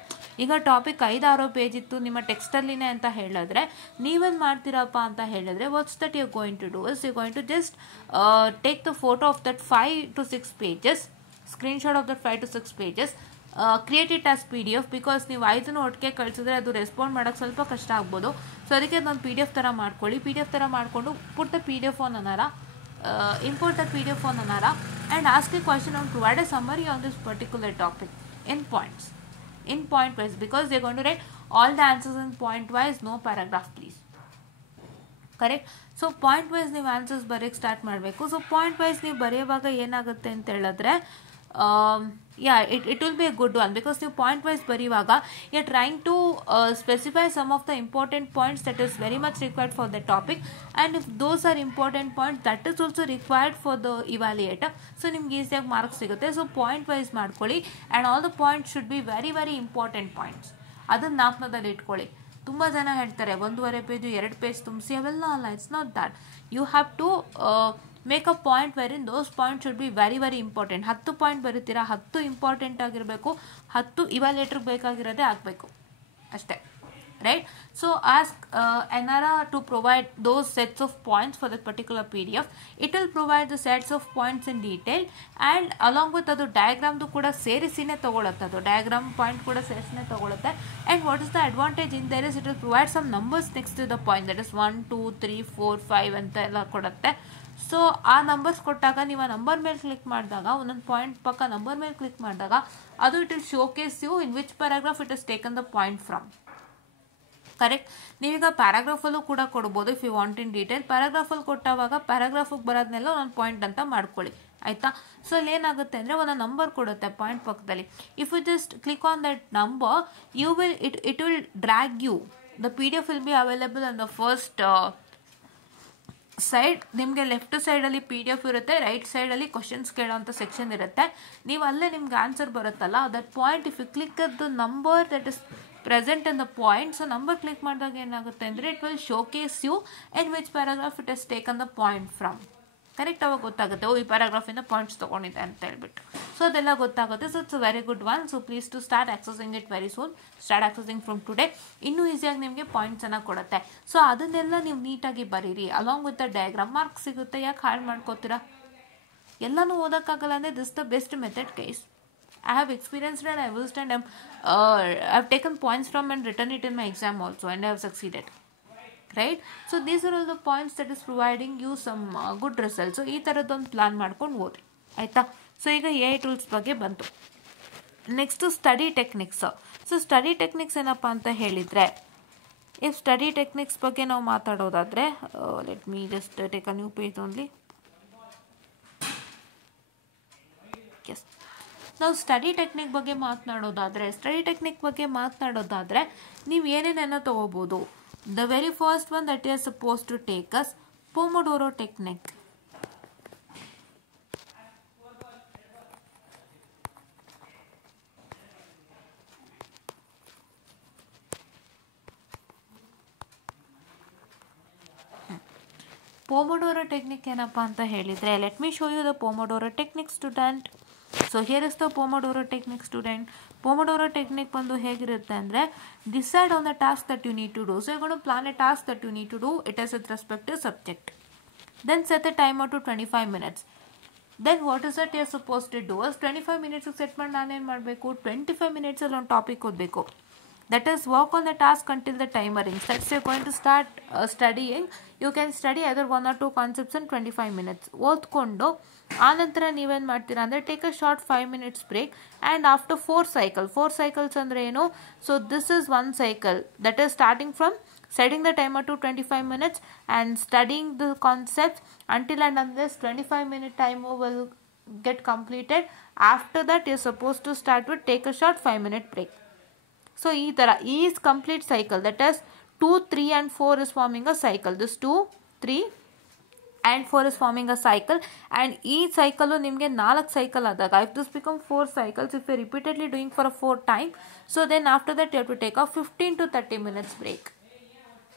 ಈಗ topic 5-6 page ಇತ್ತು ನಿಮ್ಮ ಟೆಕ್ಸ್ಟಲ್ಲಿನೇ ಅಂತ ಹೇಳಿದ್ರೆ, ನೀವೇನು ಮಾಡ್ತೀರಪ್ಪ ಅಂತ ಹೇಳಿದ್ರೆ, what's that you going to do is you going to just take the photo of that 5 to 6 pages, screenshot of that 5 to 6 pages, create it as PDF, because ನೀವು 5 ಒಟ್ಟಿಗೆ ಕಳಿಸಿದ್ರೆ ಅದು ರೆಸ್ಪಾಂಡ್ ಮಾಡೋಕ್ಕೆ ಸ್ವಲ್ಪ ಕಷ್ಟ ಆಗ್ಬೋದು. ಸೊ ಅದಕ್ಕೆ ಅದೊಂದು PDF ಥರ ಮಾಡ್ಕೊಳ್ಳಿ. PDF ಥರ ಮಾಡಿಕೊಂಡು put the PDF on Anara, import the PDF on Anara and ask a question and provide a summary on this particular topic in points, in point wise, because they're going to write all the answers in point wise, no paragraph please, correct? So point wise ನೀವು answers ಬರೆಯೋಕ್ಕೆ start ಮಾಡಬೇಕು. So point wise ನೀವು ಬರೆಯುವಾಗ ಏನಾಗುತ್ತೆ ಅಂತ ಹೇಳಿದ್ರೆ, it will be a good one, because you point wise barivaga you're trying to specify some of the important points that is very much required for the topic, and if those are important points that is also required for the evaluator, so nimge easy marks sigutte. So point wise ಮಾಡ್ಕೊಳ್ಳಿ, and all the points should be very very important points. ಅದನ್ನ ಜ್ಞಾಪಕದಲ್ಲಿ ಇಟ್ಕೊಳ್ಳಿ. ತುಂಬ ಜನ ಹೇಳ್ತಾರೆ 1.5 page 2 page ತುಂಬಿಸಿ, ಅವೆಲ್ಲ ಅಲ್ಲ. It's not that. You have to make a point wherein those point should be very very important. 10 point ಬರೀತೀರಾ, 10 ಇಂಪಾರ್ಟೆಂಟ್ ಆಗಿರಬೇಕು, 10 ಇವ್ಯಾಲ್ಯೂಯೇಟರ್ಗೆ ಬೇಕಾಗಿರೋದೇ ಆಗಬೇಕು ಅಷ್ಟೇ, right? So ask Enara to provide those sets of points for that particular PDF. It will provide the sets of points in detail, and along with ಅದು ಡಯಾಗ್ರಾಮ್ದು ಕೂಡ ಸೇರಿಸಿನೇ ತಗೊಳುತ್ತೆ, ಅದು diagram point ಕೂಡ ಸೇರಿಸಿನೇ ತಗೊಳುತ್ತೆ. And what is the advantage in there is it will provide some numbers next to the point, that is 1 2 3 4 5 ಅಂತ ಎಲ್ಲ ಕೊಡುತ್ತೆ. So ಆ ನಂಬರ್ಸ್ ಕೊಟ್ಟಾಗ ನೀವು ಆ ನಂಬರ್ ಮೇಲೆ ಕ್ಲಿಕ್ ಮಾಡಿದಾಗ, ಒಂದೊಂದು ಪಾಯಿಂಟ್ ಪಕ್ಕ ನಂಬರ್ ಮೇಲೆ ಕ್ಲಿಕ್ ಮಾಡಿದಾಗ ಅದು it will showcase you in which paragraph it is taken the point from. Correct. ನೀವೀಗ ಪ್ಯಾರಾಗ್ರಾಫಲ್ಲೂ ಕೂಡ ಕೊಡ್ಬೋದು if you want in detail. ಪ್ಯಾರಾಗ್ರಾಫಲ್ಲಿ ಕೊಟ್ಟಾಗ ಪ್ಯಾರಾಗ್ರಾಫಿಗೆ ಬರೋದನ್ನೆಲ್ಲ ಒಂದು ಪಾಯಿಂಟ್ ಅಂತ ಮಾಡ್ಕೊಳ್ಳಿ, ಆಯಿತಾ? ಸೊ ಅಲ್ಲಿ ಏನಾಗುತ್ತೆ ಅಂದರೆ ಒಂದು ನಂಬರ್ ಕೊಡುತ್ತೆ ಪಾಯಿಂಟ್ ಪಕ್ಕದಲ್ಲಿ. If you just click on that number, you will it will drag you. The PDF will be available on the first side. ನಿಮಗೆ ಲೆಫ್ಟ್ ಸೈಡಲ್ಲಿ PDF ಇರುತ್ತೆ, ರೈಟ್ ಸೈಡಲ್ಲಿ ಕ್ವಶನ್ಸ್ ಕೇಳೋಂಥ ಸೆಕ್ಷನ್ ಇರುತ್ತೆ. ನೀವು ಅಲ್ಲೇ ನಿಮ್ಗೆ ಆನ್ಸರ್ ಬರುತ್ತಲ್ಲ, that point if you click at the number that is present in the point, so number click ಮಾಡಿದಾಗ ಏನಾಗುತ್ತೆ ಅಂದರೆ it will showcase you in which paragraph it is taken the point from. Correct. ಅವಾಗ ಗೊತ್ತಾಗುತ್ತೆ, ಈ ಪ್ಯಾರಾಗ್ರಾಫಿಂದ points ತೊಗೊಂಡಿದೆ ಅಂತ ಹೇಳ್ಬಿಟ್ಟು. So ಅದೆಲ್ಲ ಗೊತ್ತಾಗುತ್ತೆ. So it's a very good one. So please to start accessing it very soon. Start accessing from today. ಇನ್ನೂ ಈಸಿಯಾಗಿ ನಿಮಗೆ ಪಾಯಿಂಟ್ಸನ್ನು ಕೊಡುತ್ತೆ. ಸೊ ಅದನ್ನೆಲ್ಲ ನೀವು ನೀಟಾಗಿ ಬರೀರಿ, along with the diagram. Marks ಸಿಗುತ್ತೆ, ಯಾಕೆ ಹಾಳು ಮಾಡ್ಕೋತೀರಾ? ಎಲ್ಲನೂ ಓದೋಕ್ಕಾಗಲ್ಲ ಅಂದರೆ this the best method guys. I have experienced and I used and I've taken points from and written it in my exam also, and I have succeeded. Right? So these are all the points that is providing you some good results. So ಈ ಥರದ್ದೊಂದು plan ಮಾಡ್ಕೊಂಡು ಓದಿ, ಆಯಿತಾ? So ಈಗ AI tools ಬಗ್ಗೆ ಬಂತು. Next study techniques. So study techniques ಏನಪ್ಪ ಅಂತ ಹೇಳಿದರೆ, ಇಫ್ ಸ್ಟಡಿ ಟೆಕ್ನಿಕ್ಸ್ ಬಗ್ಗೆ ನಾವು ಮಾತಾಡೋದಾದರೆ, let me just take a new page only. Yes, ನಾವು ಸ್ಟಡಿ ಟೆಕ್ನಿಕ್ ಬಗ್ಗೆ ಮಾತನಾಡೋದಾದರೆ ನೀವು ಏನೇನೆಲ್ಲ ತೊಗೋಬೋದು. The very first one that is suppose to take us Pomodoro technique. Pomodoro technique ಏನಪ್ಪ ಅಂತ ಹೇಳಿದರೆ, let me show you the Pomodoro technique student. So here is the Pomodoro technique student. Pomodoro technique ಬಂದು ಹೇಗಿರುತ್ತೆ ಅಂದರೆ, decide on the task that you need to do. So you gonna plan a task that you need to do. It is with respect to subject. Then set a timer to 25 minutes. Then what is that you are suppose to do? 25 minutes set ಮಾಡಿ ನಾನೇನು ಮಾಡಬೇಕು, 25 minutes ಅಲ್ಲಿ ಒಂದು topic ಓದಬೇಕು. That is, work on the task until the timer rings. That's you're going to start studying. You can study either 1 or 2 concepts in 25 minutes. ಓದ್ಕೊಂಡು ಆನಂತರ ನೀವೇನು ಮಾಡ್ತೀರಾ ಅಂದರೆ, take a short 5 minutes break and after 4 cycles ಅಂದರೆ ಏನು? So this is one cycle that is starting from setting the timer to 25 minutes and studying the concepts until and unless 25-minute timer will get completed. After that you're supposed to start with take a short 5-minute break. So ಈ ಥರ is complete cycle, that is 2, 3 and 4 is forming a cycle. This 2, 3 and 4 is forming a cycle, and ಈ cycle ನಿಮಗೆ 4 cycle ಆದಾಗ, if this become 4 cycles, if you're repeatedly doing for a 4 time, so then after that you have to take a 15 to 30 minutes break.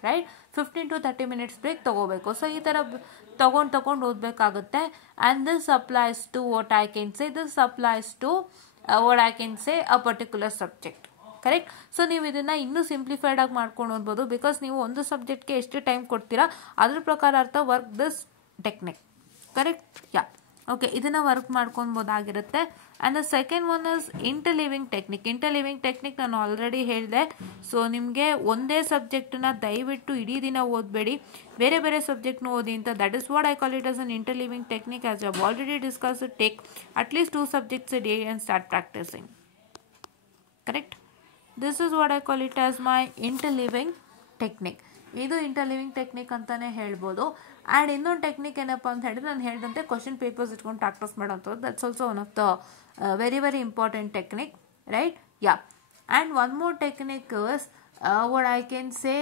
ರೈಟ್, 15 to 30 minutes break ತೊಗೋಬೇಕು. So ಈ ಥರ ತೊಗೊಂಡು ಓದಬೇಕಾಗುತ್ತೆ. And this applies to what I can say a particular subject. Correct. So ನೀವು ಇದನ್ನು ಇನ್ನೂ simplified ಆಗಿ ಮಾಡ್ಕೊಂಡು ಓದ್ಬೋದು, ಬಿಕಾಸ್ ನೀವು ಒಂದು ಸಬ್ಜೆಕ್ಟ್ಗೆ ಎಷ್ಟು ಟೈಮ್ ಕೊಡ್ತೀರಾ ಅದ್ರ ಪ್ರಕಾರ ಅರ್ಥ work this technique. Correct. Yeah, okay, ಇದನ್ನು ವರ್ಕ್ ಮಾಡ್ಕೊಬೋದಾಗಿರುತ್ತೆ. And the second one is interleaving technique. ನಾನು ಆಲ್ರೆಡಿ ಹೇಳಿದೆ. ಸೊ ನಿಮಗೆ ಒಂದೇ ಸಬ್ಜೆಕ್ಟನ್ನ ದಯವಿಟ್ಟು ಇಡೀ ದಿನ ಓದಬೇಡಿ, ಬೇರೆ ಬೇರೆ ಸಬ್ಜೆಕ್ಟ್ನ ಓದಿ ಅಂತ. That is what I call it as an interleaving technique. As you have already discuss, take at least 2 subjects a day and start practicing. Correct. This is what I call it as my interleaving technique. ಇದು ಇಂಟರ್ಲಿವಿಂಗ್ technique ಅಂತಲೇ ಹೇಳ್ಬೋದು. And ಇನ್ನೊಂದು technique ಏನಪ್ಪ ಅಂತ ಹೇಳಿದ್ರೆ, ನಾನು ಹೇಳಿದಂತೆ question papers ಇಟ್ಕೊಂಡು ಪ್ರಾಕ್ಟೀಸ್ ಮಾಡೋಂಥದ್ದು. That's also one of the very very important technique, right? Yeah. And one more technique is what I can say,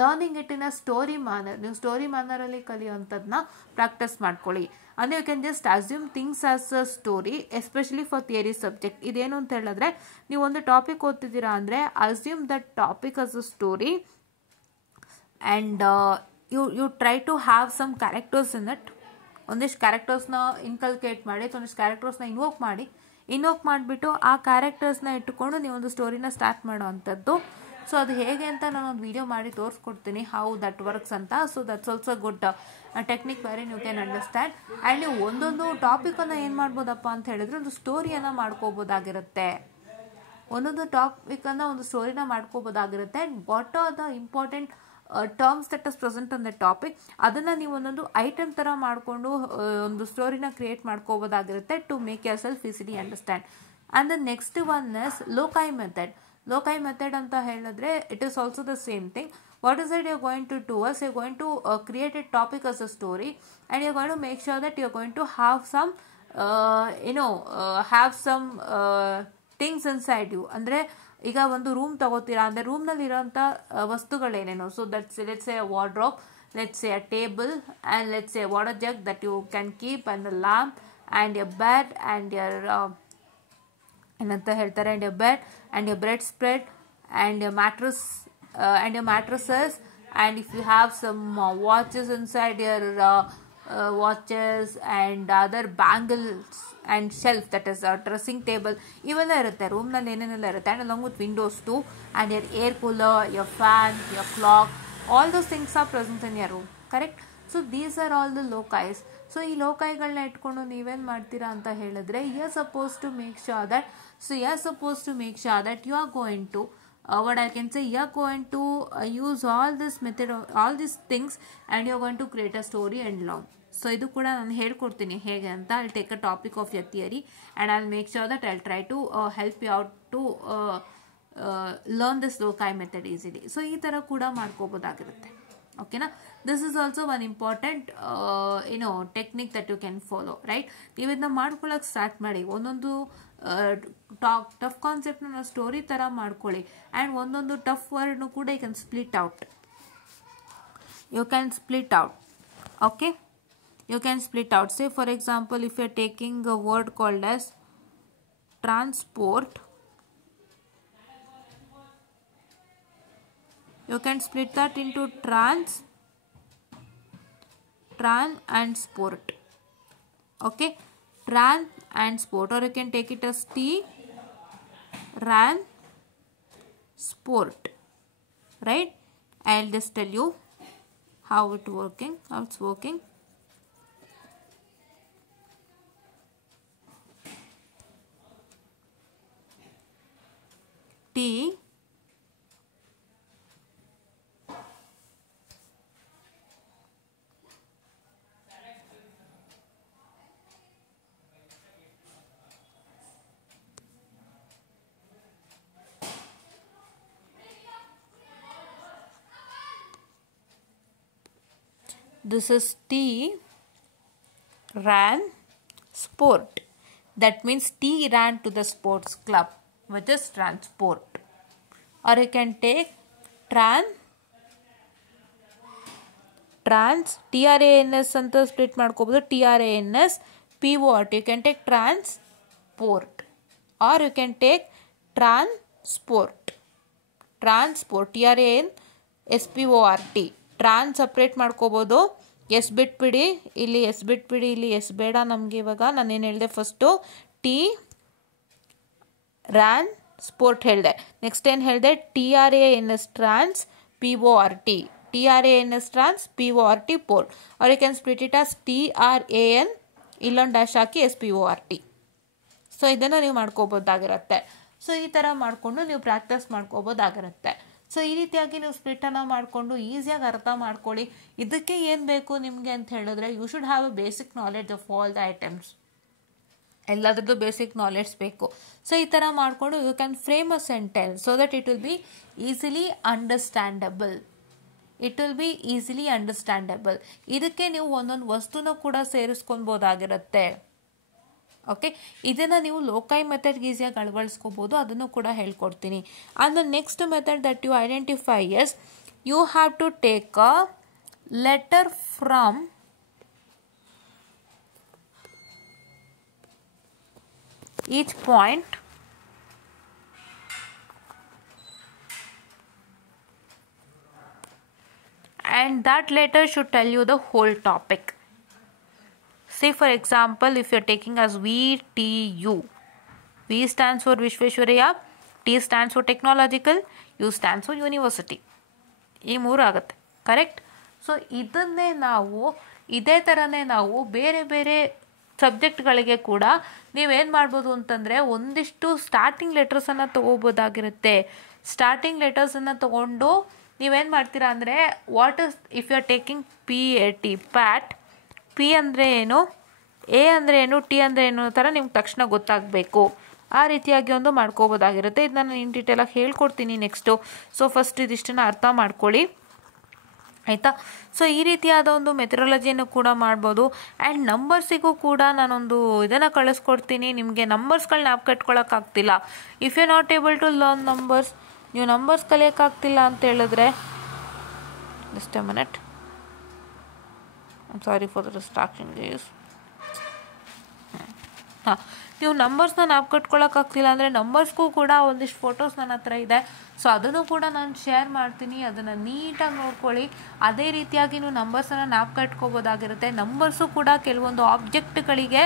learning it in a story manner. ನೀವು story ಮ್ಯಾನರಲ್ಲಿ ಕಲಿಯುವಂಥದ್ದನ್ನ ಪ್ರಾಕ್ಟೀಸ್ ಮಾಡ್ಕೊಳ್ಳಿ. ಅಂದರೆ you can just assume things as a story, especially for theory subject. ಇದೇನು ಅಂತ ಹೇಳಿದ್ರೆ, ನೀವು ಒಂದು ಟಾಪಿಕ್ ಓದ್ತಿದ್ದೀರಾ ಅಂದರೆ assume that topic as a story and you try to have some characters in it. ಒಂದಿಷ್ಟು ಕ್ಯಾರೆಕ್ಟರ್ಸ್ನ ಇನ್ಕಲ್ಕೇಟ್ ಮಾಡಿ, ಒಂದಿಷ್ಟು ಕ್ಯಾರೆಕ್ಟರ್ಸ್ನ ಇನ್ವೋಕ್ ಮಾಡಿಬಿಟ್ಟು ಆ ಕ್ಯಾರೆಕ್ಟರ್ಸ್ನ ಇಟ್ಟುಕೊಂಡು ನೀವೊಂದು ಸ್ಟೋರಿನ ಸ್ಟಾರ್ಟ್ ಮಾಡೋ ಅಂಥದ್ದು. ಸೊ ಅದು ಹೇಗೆ ಅಂತ ನಾನು ಒಂದು ವಿಡಿಯೋ ಮಾಡಿ ತೋರಿಸ್ಕೊಡ್ತೀನಿ ಹೌ ದಟ್ ವರ್ಕ್ಸ್ ಅಂತ. So that's also good technique very you can understand. And ನೀವು ಒಂದೊಂದು ಟಾಪಿಕನ್ನು ಏನು ಮಾಡ್ಬೋದಪ್ಪ ಅಂತ ಹೇಳಿದ್ರೆ ಒಂದು ಸ್ಟೋರಿಯನ್ನು ಮಾಡ್ಕೋಬೋದಾಗಿರುತ್ತೆ. ಒಂದೊಂದು ಟಾಪಿಕನ್ನು ಒಂದು ಸ್ಟೋರಿನ ಮಾಡ್ಕೋಬೋದಾಗಿರುತ್ತೆ. And what are the important terms that is present on the topic, ಅದನ್ನು ನೀವು ಒಂದೊಂದು ಐಟಮ್ ಥರ ಮಾಡಿಕೊಂಡು ಒಂದು ಸ್ಟೋರಿನ ಕ್ರಿಯೇಟ್ ಮಾಡ್ಕೋಬೋದಾಗಿರುತ್ತೆ to make yourself easily understand. And the next one is loci method. Loci method ಅಂತ ಹೇಳಿದ್ರೆ it is also the same thing. What is it you're going to do is you're going to create a topic as a story, and you're going to make sure that you're going to have some things inside you. ಅಂದರೆ ಈಗ ಒಂದು room ತಗೋತೀರಾ ಅಂದರೆ ರೂಮ್ನಲ್ಲಿ ಇರೋಂಥ ವಸ್ತುಗಳೇನೇನು. So that's let's a wardrobe, let's a table, and let's a water jug that you can keep, and a lamp, and a bed, and your ಏನಂತ ಹೇಳ್ತಾರೆ, and a bed, and a bread spread, and a mattress, and your mattresses, and if you have some watches inside your watches and other bangles and shelf, that is a dressing table, ಇವೆಲ್ಲ ಇರುತ್ತೆ ರೂಮ್ನಲ್ಲಿ ಏನೇನೆಲ್ಲ ಇರುತ್ತೆ. and along with windows too, and your air cooler, your fan, your clock, all those things are present in your room, correct? so these are all the locais. So ಈ ಲೋಕಾಯಿಗಳನ್ನ ಇಟ್ಕೊಂಡು ನೀವೇನು ಮಾಡ್ತೀರಾ ಅಂತ ಹೇಳಿದ್ರೆ you are suppose to make sure that you are going to what I can say, you are going to use all this method, all these things, and you are going to create a story and learn. So ಇದು ಕೂಡ ನಾನು ಹೇಳ್ಕೊಡ್ತೀನಿ ಹೇಗೆ ಅಂತ. I'll take a topic of your theory and I'll make sure that I'll try to help you out to learn this loci method easily. So ಈ ಥರ ಕೂಡ ಮಾಡ್ಕೋಬೋದಾಗಿರುತ್ತೆ. ಓಕೆನಾ? This is also one important technique that you can follow, right? ನೀವು ಇದನ್ನ ಮಾಡ್ಕೊಳ್ಳೋಕೆ start ಮಾಡಿ. ಒಂದೊಂದು ಟಫ್ ಕಾನ್ಸೆಪ್ಟ್ನ ಸ್ಟೋರಿ ಥರ ಮಾಡ್ಕೊಳ್ಳಿ. ಆ್ಯಂಡ್ ಒಂದೊಂದು ಟಫ್ ವರ್ಡ್ನು ಕೂಡ you can split out. Okay, you can split out. Say for example, if you are taking a word called as transport, you can split that into tran and sport. Okay, tran and sport, or you can take it as T ran sport, right? I'll just tell you how it's working. T this is T ran sport. That means T ran to the sports club, which is transport. Or you can take trans TRANS ಅಂತ split ಮಾಡ್ಕೋಬಹುದು. TRANS PORT. You can take transport, or you can take transport. TRANSPORT. Tran separate ಮಾಡ್ಕೋಬೋದು. S ಬಿಟ್ಬಿಡಿ, ಇಲ್ಲಿ S ಬೇಡ ನಮಗೆ. ಇವಾಗ ನಾನೇನು ಹೇಳಿದೆ, ಫಸ್ಟು ಟಿ ರ್ಯಾನ್ ಸ್ಪೋರ್ಟ್ ಹೇಳಿದೆ. ನೆಕ್ಸ್ಟ್ ಏನು ಹೇಳಿದೆ, TRANS trans PORT. TRANS trans PORT port. Or you can split it as TRAN ಇಲ್ಲೊಂದು ಡ್ಯಾಶ್ ಹಾಕಿ SPORT. ಸೊ ಇದನ್ನು ನೀವು ಮಾಡ್ಕೋಬೋದಾಗಿರುತ್ತೆ. ಸೊ ಈ ಥರ ಮಾಡಿಕೊಂಡು ನೀವು ಪ್ರಾಕ್ಟೀಸ್ ಮಾಡ್ಕೋಬೋದಾಗಿರುತ್ತೆ. ಸೊ ಈ ರೀತಿಯಾಗಿ ನೀವು ಸ್ಪ್ಲಿಟನ್ನು ಮಾಡಿಕೊಂಡು ಈಸಿಯಾಗಿ ಅರ್ಥ ಮಾಡ್ಕೊಳ್ಳಿ. ಇದಕ್ಕೆ ಏನು ಬೇಕು ನಿಮಗೆ ಅಂತ ಹೇಳಿದ್ರೆ, you should have a basic knowledge of all the items. ಎಲ್ಲದರದ್ದು ಬೇಸಿಕ್ ನಾಲೆಡ್ಜ್ ಬೇಕು. ಸೊ ಈ ಥರ ಮಾಡಿಕೊಂಡು you can frame a sentence so that it will be easily understandable. ಇದಕ್ಕೆ ನೀವು ಒಂದೊಂದು ವಸ್ತುನ ಕೂಡ ಸೇರಿಸ್ಕೊಬೋದಾಗಿರುತ್ತೆ. ಓಕೆ, ಇದನ್ನು ನೀವು ಲೋಕಾಯ್ ಮೆಥಡ್ಗೆ ಈಸಿಯಾಗಿ ಅಳವಡಿಸ್ಕೋಬೋದು. ಅದನ್ನು ಕೂಡ ಹೇಳ್ಕೊಡ್ತೀನಿ. And the next method that you identify is you have to take a letter from each point and that letter should tell you the whole topic. Say for example, if you are taking as VTU, V stands for Vishveshwaraya, T stands for technological, U stands for university. ಈ 3 ಆಗುತ್ತೆ. Correct. So ಇದನ್ನೇ ನಾವು ಇದೇ ಥರನೇ ನಾವು ಬೇರೆ ಬೇರೆ ಸಬ್ಜೆಕ್ಟ್ಗಳಿಗೆ ಕೂಡ ನೀವೇನು ಮಾಡ್ಬೋದು ಅಂತಂದರೆ ಒಂದಿಷ್ಟು ಸ್ಟಾರ್ಟಿಂಗ್ ಲೆಟರ್ಸನ್ನು ತೊಗೋಬೋದಾಗಿರುತ್ತೆ. ಸ್ಟಾರ್ಟಿಂಗ್ ಲೆಟರ್ಸನ್ನು ತೊಗೊಂಡು ನೀವೇನು ಮಾಡ್ತೀರಾ ಅಂದರೆ what is if you are taking PAT PAT, P ಅಂದರೆ ಏನು, A ಅಂದರೆ ಏನು, T ಅಂದರೆ ಏನು ಥರ ನಿಮ್ಗೆ ತಕ್ಷಣ ಗೊತ್ತಾಗಬೇಕು. ಆ ರೀತಿಯಾಗಿ ಒಂದು ಮಾಡ್ಕೋಬೋದಾಗಿರುತ್ತೆ. ಇದನ್ನ ನಾನು ಇನ್ ಡೀಟೇಲಾಗಿ ಹೇಳ್ಕೊಡ್ತೀನಿ ನೆಕ್ಸ್ಟು. ಸೊ ಫಸ್ಟ್ ಇದಿಷ್ಟನ್ನು ಅರ್ಥ ಮಾಡ್ಕೊಳ್ಳಿ, ಆಯಿತಾ. ಸೊ ಈ ರೀತಿಯಾದ ಒಂದು ಮೆಥಡಾಲಜಿಯನ್ನು ಕೂಡ ಮಾಡ್ಬೋದು. ಆ್ಯಂಡ್ ನಂಬರ್ಸಿಗೂ ಕೂಡ ನಾನೊಂದು ಇದನ್ನು ಕಳಿಸ್ಕೊಡ್ತೀನಿ. ನಿಮಗೆ ನಂಬರ್ಸ್ಗಳನ್ನ ಜ್ಞಾಪಕ ಇಟ್ಕೊಳ್ಳೋಕ್ಕಾಗ್ತಿಲ್ಲ, if you not able to learn numbers, ನೀವು ನಂಬರ್ಸ್ ಕಲಿಯೋಕ್ಕಾಗ್ತಿಲ್ಲ ಅಂತ ಹೇಳಿದ್ರೆ, just a minute, I'm sorry for the distraction guys. ನೀವು ನಂಬರ್ಸ್ನ ಜ್ಞಾಪಕ ಇಟ್ಕೊಳ್ಳೋಕ್ಕಾಗ್ತಿಲ್ಲ ಅಂದರೆ ನಂಬರ್ಸ್ಗೂ ಕೂಡ ಒಂದಿಷ್ಟು ಫೋಟೋಸ್ ನನ್ನ ಹತ್ರ ಇದೆ. ಸೊ ಅದನ್ನು ಕೂಡ ನಾನು ಶೇರ್ ಮಾಡ್ತೀನಿ, ಅದನ್ನು ನೀಟಾಗಿ ನೋಡ್ಕೊಳ್ಳಿ. ಅದೇ ರೀತಿಯಾಗಿ ನೀವು ನಂಬರ್ಸನ್ನು ಜ್ಞಾಪಕ ಇಟ್ಕೋಬೋದಾಗಿರುತ್ತೆ. ನಂಬರ್ಸು ಕೂಡ ಕೆಲವೊಂದು ಆಬ್ಜೆಕ್ಟ್ಗಳಿಗೆ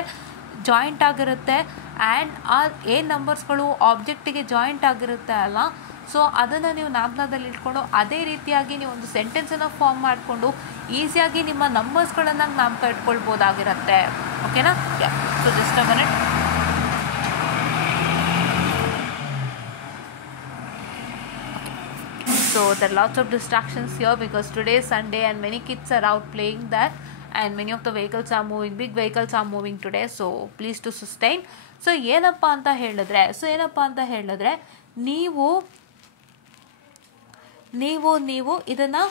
ಜಾಯಿಂಟ್ ಆಗಿರುತ್ತೆ. ಆ್ಯಂಡ್ ಏನು ನಂಬರ್ಸ್ಗಳು ಆಬ್ಜೆಕ್ಟಿಗೆ ಜಾಯಿಂಟ್ ಆಗಿರುತ್ತೆ ಅಲ್ಲ, ಸೊ ಅದನ್ನು ನೀವು ಜ್ಞಾಪಕದಲ್ಲಿ ಇಟ್ಕೊಂಡು ಅದೇ ರೀತಿಯಾಗಿ ನೀವು ಒಂದು ಸೆಂಟೆನ್ಸನ್ನು ಫಾರ್ಮ್ ಮಾಡಿಕೊಂಡು ಈಸಿಯಾಗಿ ನಿಮ್ಮ ನಂಬರ್ಸ್ಗಳನ್ನು ಜ್ಞಾಪಕ ಇಟ್ಕೊಳ್ಬೋದಾಗಿರುತ್ತೆ. ಓಕೆನಾ? So just a minute. So there are lots of distractions here because today is Sunday and many kids are out playing that, and many of the vehicles are moving, big vehicles are moving today, so please to sustain. So ಏನಪ್ಪ ಅಂತ ಹೇಳಿದ್ರೆ ನೀವು ಇದನ್ನು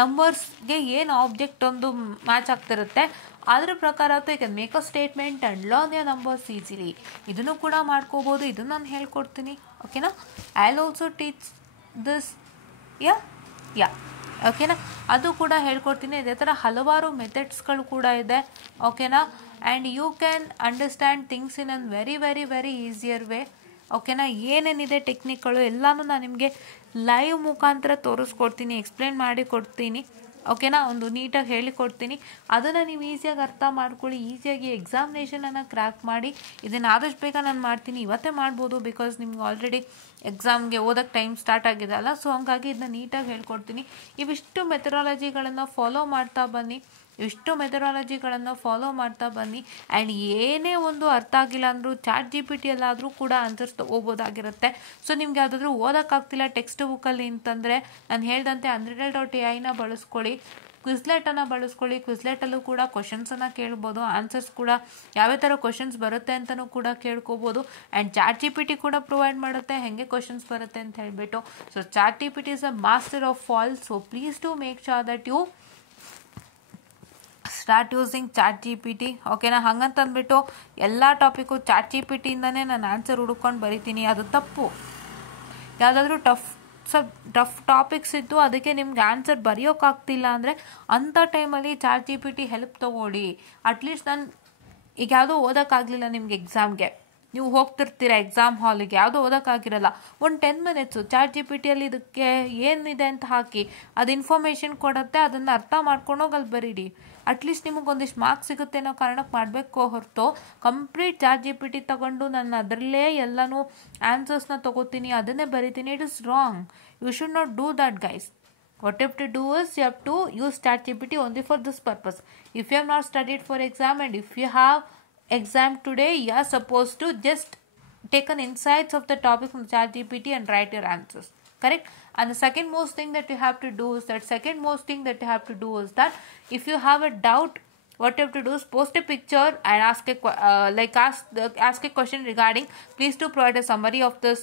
ನಂಬರ್ಸ್ಗೆ ಏನು object ಒಂದು match ಆಗ್ತಿರುತ್ತೆ ಅದ್ರ ಪ್ರಕಾರ you can make a statement and learn your numbers easily. ಇದನ್ನು ಕೂಡ ಮಾಡ್ಕೋಬೋದು, ಇದನ್ನು ನಾನು ಹೇಳ್ಕೊಡ್ತೀನಿ. ಓಕೆನಾ? I will also teach this. Yeah ಓಕೆನಾ? ಅದು ಕೂಡ ಹೇಳ್ಕೊಡ್ತೀನಿ. ಇದೇ ಥರ ಹಲವಾರು ಮೆಥಡ್ಸ್ಗಳು ಕೂಡ ಇದೆ. ಓಕೆನಾ? And you can understand things in an very very very easier way. ಓಕೆನಾ? ಏನೇನಿದೆ ಟೆಕ್ನಿಕ್ಗಳು ಎಲ್ಲನೂ ನಾನು ನಿಮಗೆ ಲೈವ್ ಮುಖಾಂತರ ತೋರಿಸ್ಕೊಡ್ತೀನಿ, ಎಕ್ಸ್ಪ್ಲೇನ್ ಮಾಡಿ ಕೊಡ್ತೀನಿ. ಓಕೆನಾ? ಒಂದು ನೀಟಾಗಿ ಹೇಳಿಕೊಡ್ತೀನಿ. ಅದನ್ನು ನೀವು ಈಸಿಯಾಗಿ ಅರ್ಥ ಮಾಡ್ಕೊಳ್ಳಿ, ಈಸಿಯಾಗಿ ಎಕ್ಸಾಮಿನೇಷನನ್ನು ಕ್ರ್ಯಾಕ್ ಮಾಡಿ. ಇದನ್ನು ಆದಷ್ಟು ಬೇಗ ನಾನು ಮಾಡ್ತೀನಿ, ಇವತ್ತೇ ಮಾಡ್ಬೋದು, ಬಿಕಾಸ್ ನಿಮ್ಗೆ ಆಲ್ರೆಡಿ ಎಕ್ಸಾಮ್ಗೆ ಓದೋಕ್ಕೆ ಟೈಮ್ ಸ್ಟಾರ್ಟ್ ಆಗಿದೆ ಅಲ್ಲ. ಸೊ ಹಂಗಾಗಿ ಇದನ್ನ ನೀಟಾಗಿ ಹೇಳ್ಕೊಡ್ತೀನಿ. ಇವಿಷ್ಟು ಮೆಥಡಾಲಜಿಗಳನ್ನು ಫಾಲೋ ಮಾಡ್ತಾ ಬನ್ನಿ. ಆ್ಯಂಡ್ ಏನೇ ಒಂದು ಅರ್ಥ ಆಗಿಲ್ಲ ಅಂದರೂ ChatGPT ಎಲ್ಲಾದರೂ ಕೂಡ ಆನ್ಸರ್ಸ್ ತೊಗೋಬೋದಾಗಿರುತ್ತೆ. ಸೊ ನಿಮ್ಗೆ ಯಾವುದಾದ್ರೂ ಓದೋಕ್ಕಾಗ್ತಿಲ್ಲ ಟೆಕ್ಸ್ಟ್ ಬುಕ್ಕಲ್ಲಿ ಅಂತಂದರೆ ನಾನು ಹೇಳ್ದಂತೆ Andretel.ai ಬಳಸ್ಕೊಳ್ಳಿ, ಕ್ವಿಜ್ಲೆಟನ್ನು ಬಳಸ್ಕೊಳ್ಳಿ. ಕ್ವಿಜ್ಲೆಟಲ್ಲೂ ಕೂಡ ಕ್ವಶನ್ಸನ್ನು ಕೇಳ್ಬೋದು, ಆನ್ಸರ್ಸ್ ಕೂಡ ಯಾವ್ಯಾವ ಥರ ಕ್ವಶನ್ಸ್ ಬರುತ್ತೆ ಅಂತಲೂ ಕೂಡ ಕೇಳ್ಕೊಬೋದು. ಆ್ಯಂಡ್ ChatGPT ಕೂಡ ಪ್ರೊವೈಡ್ ಮಾಡುತ್ತೆ ಹೇಗೆ ಕ್ವಶನ್ಸ್ ಬರುತ್ತೆ ಅಂತ ಹೇಳಿಬಿಟ್ಟು. So ChatGPT is a master of all. So please to make sure that you start using ChatGPT. ಓಕೆನಾ? ಹಂಗಂತಂದ್ಬಿಟ್ಟು ಎಲ್ಲ ಟಾಪಿಕ್ಕು ChatGPTಯಿಂದನೇ ನಾನು ಆನ್ಸರ್ ಹುಡ್ಕೊಂಡು ಬರಿತೀನಿ, ಅದು ತಪ್ಪು. ಯಾವುದಾದ್ರೂ ಟಫ್ ಟಾಪಿಕ್ಸ್ ಇದ್ದು ಅದಕ್ಕೆ ನಿಮ್ಗೆ ಆನ್ಸರ್ ಬರೆಯೋಕ್ಕಾಗ್ತಿಲ್ಲ ಅಂದರೆ ಅಂಥ ಟೈಮಲ್ಲಿ ChatGPT ಹೆಲ್ಪ್ ತೊಗೊಳ್ಳಿ. ಅಟ್ಲೀಸ್ಟ್ ನಾನು ಈಗ ಯಾವುದೋ ಓದೋಕ್ಕಾಗಲಿಲ್ಲ ನಿಮ್ಗೆ ಎಕ್ಸಾಮ್ಗೆ, ನೀವು ಹೋಗ್ತಿರ್ತೀರ ಎಕ್ಸಾಮ್ ಹಾಲಿಗೆ, ಯಾವುದೋ ಓದೋಕ್ಕಾಗಿರಲ್ಲ, ಒಂದು 10 ಮಿನಿಟ್ಸು ChatGPTಯಲ್ಲಿ ಇದಕ್ಕೆ ಏನಿದೆ ಅಂತ ಹಾಕಿ ಅದು ಇನ್ಫಾರ್ಮೇಷನ್ ಕೊಡುತ್ತೆ, ಅದನ್ನು ಅರ್ಥ ಮಾಡ್ಕೊಂಡೋಗಿ ಅಲ್ಲಿ ಬರೀರಿ. ಅಟ್ಲೀಸ್ಟ್ ನಿಮಗೊಂದಿಷ್ಟು ಮಾರ್ಕ್ಸ್ ಸಿಗುತ್ತೆ ಅನ್ನೋ ಕಾರಣಕ್ಕೆ ಮಾಡಬೇಕು ಹೊರತು ಕಂಪ್ಲೀಟ್ ChatGPT ತಗೊಂಡು ನಾನು ಅದರಲ್ಲೇ ಎಲ್ಲನೂ ಆನ್ಸರ್ಸ್ನ ತೊಗೋತೀನಿ, ಅದನ್ನೇ ಬರಿತೀನಿ. It is wrong. You should not do that guys. What you have to do is you have to use ChatGPT only for this purpose. If you have not studied for exam and if you have exam today, you are supposed to just take an insights of the topic from ChatGPT and write your answers. Correct? And the second most thing that you have to do is that if you have a doubt, what you have to do is post a picture and ask a question regarding, please to provide a summary of this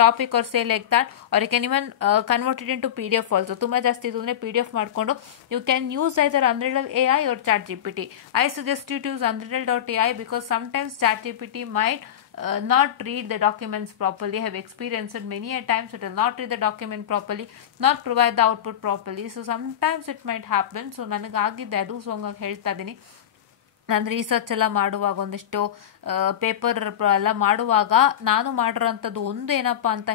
topic or say like that, or you can even convert it into PDF also. ತುಂಬಾ ಜಾಸ್ತಿ ಇದು ಅಂದರೆ PDF ಮಾಡಿಕೊಂಡು you can use either Andretel.ai or ChatGPT. I suggest you to use Andretel.ai because sometimes ChatGPT might not read the documents properly. I have experienced it many a times. It will not read the document properly, not provide the output properly. So sometimes it might happen. So ನನಗಾಗಿದೆ ಅದು. So ಹಂಗಾಗಿ ಹೇಳ್ತಾ ಇದ್ದೀನಿ, ನಾನು research ಎಲ್ಲ ಮಾಡುವಾಗ ಒಂದಿಷ್ಟು paper ಎಲ್ಲ ಮಾಡುವಾಗ ನಾನು ಮಾಡಿರೋಂಥದ್ದು ಒಂದೇನಪ್ಪ ಅಂತ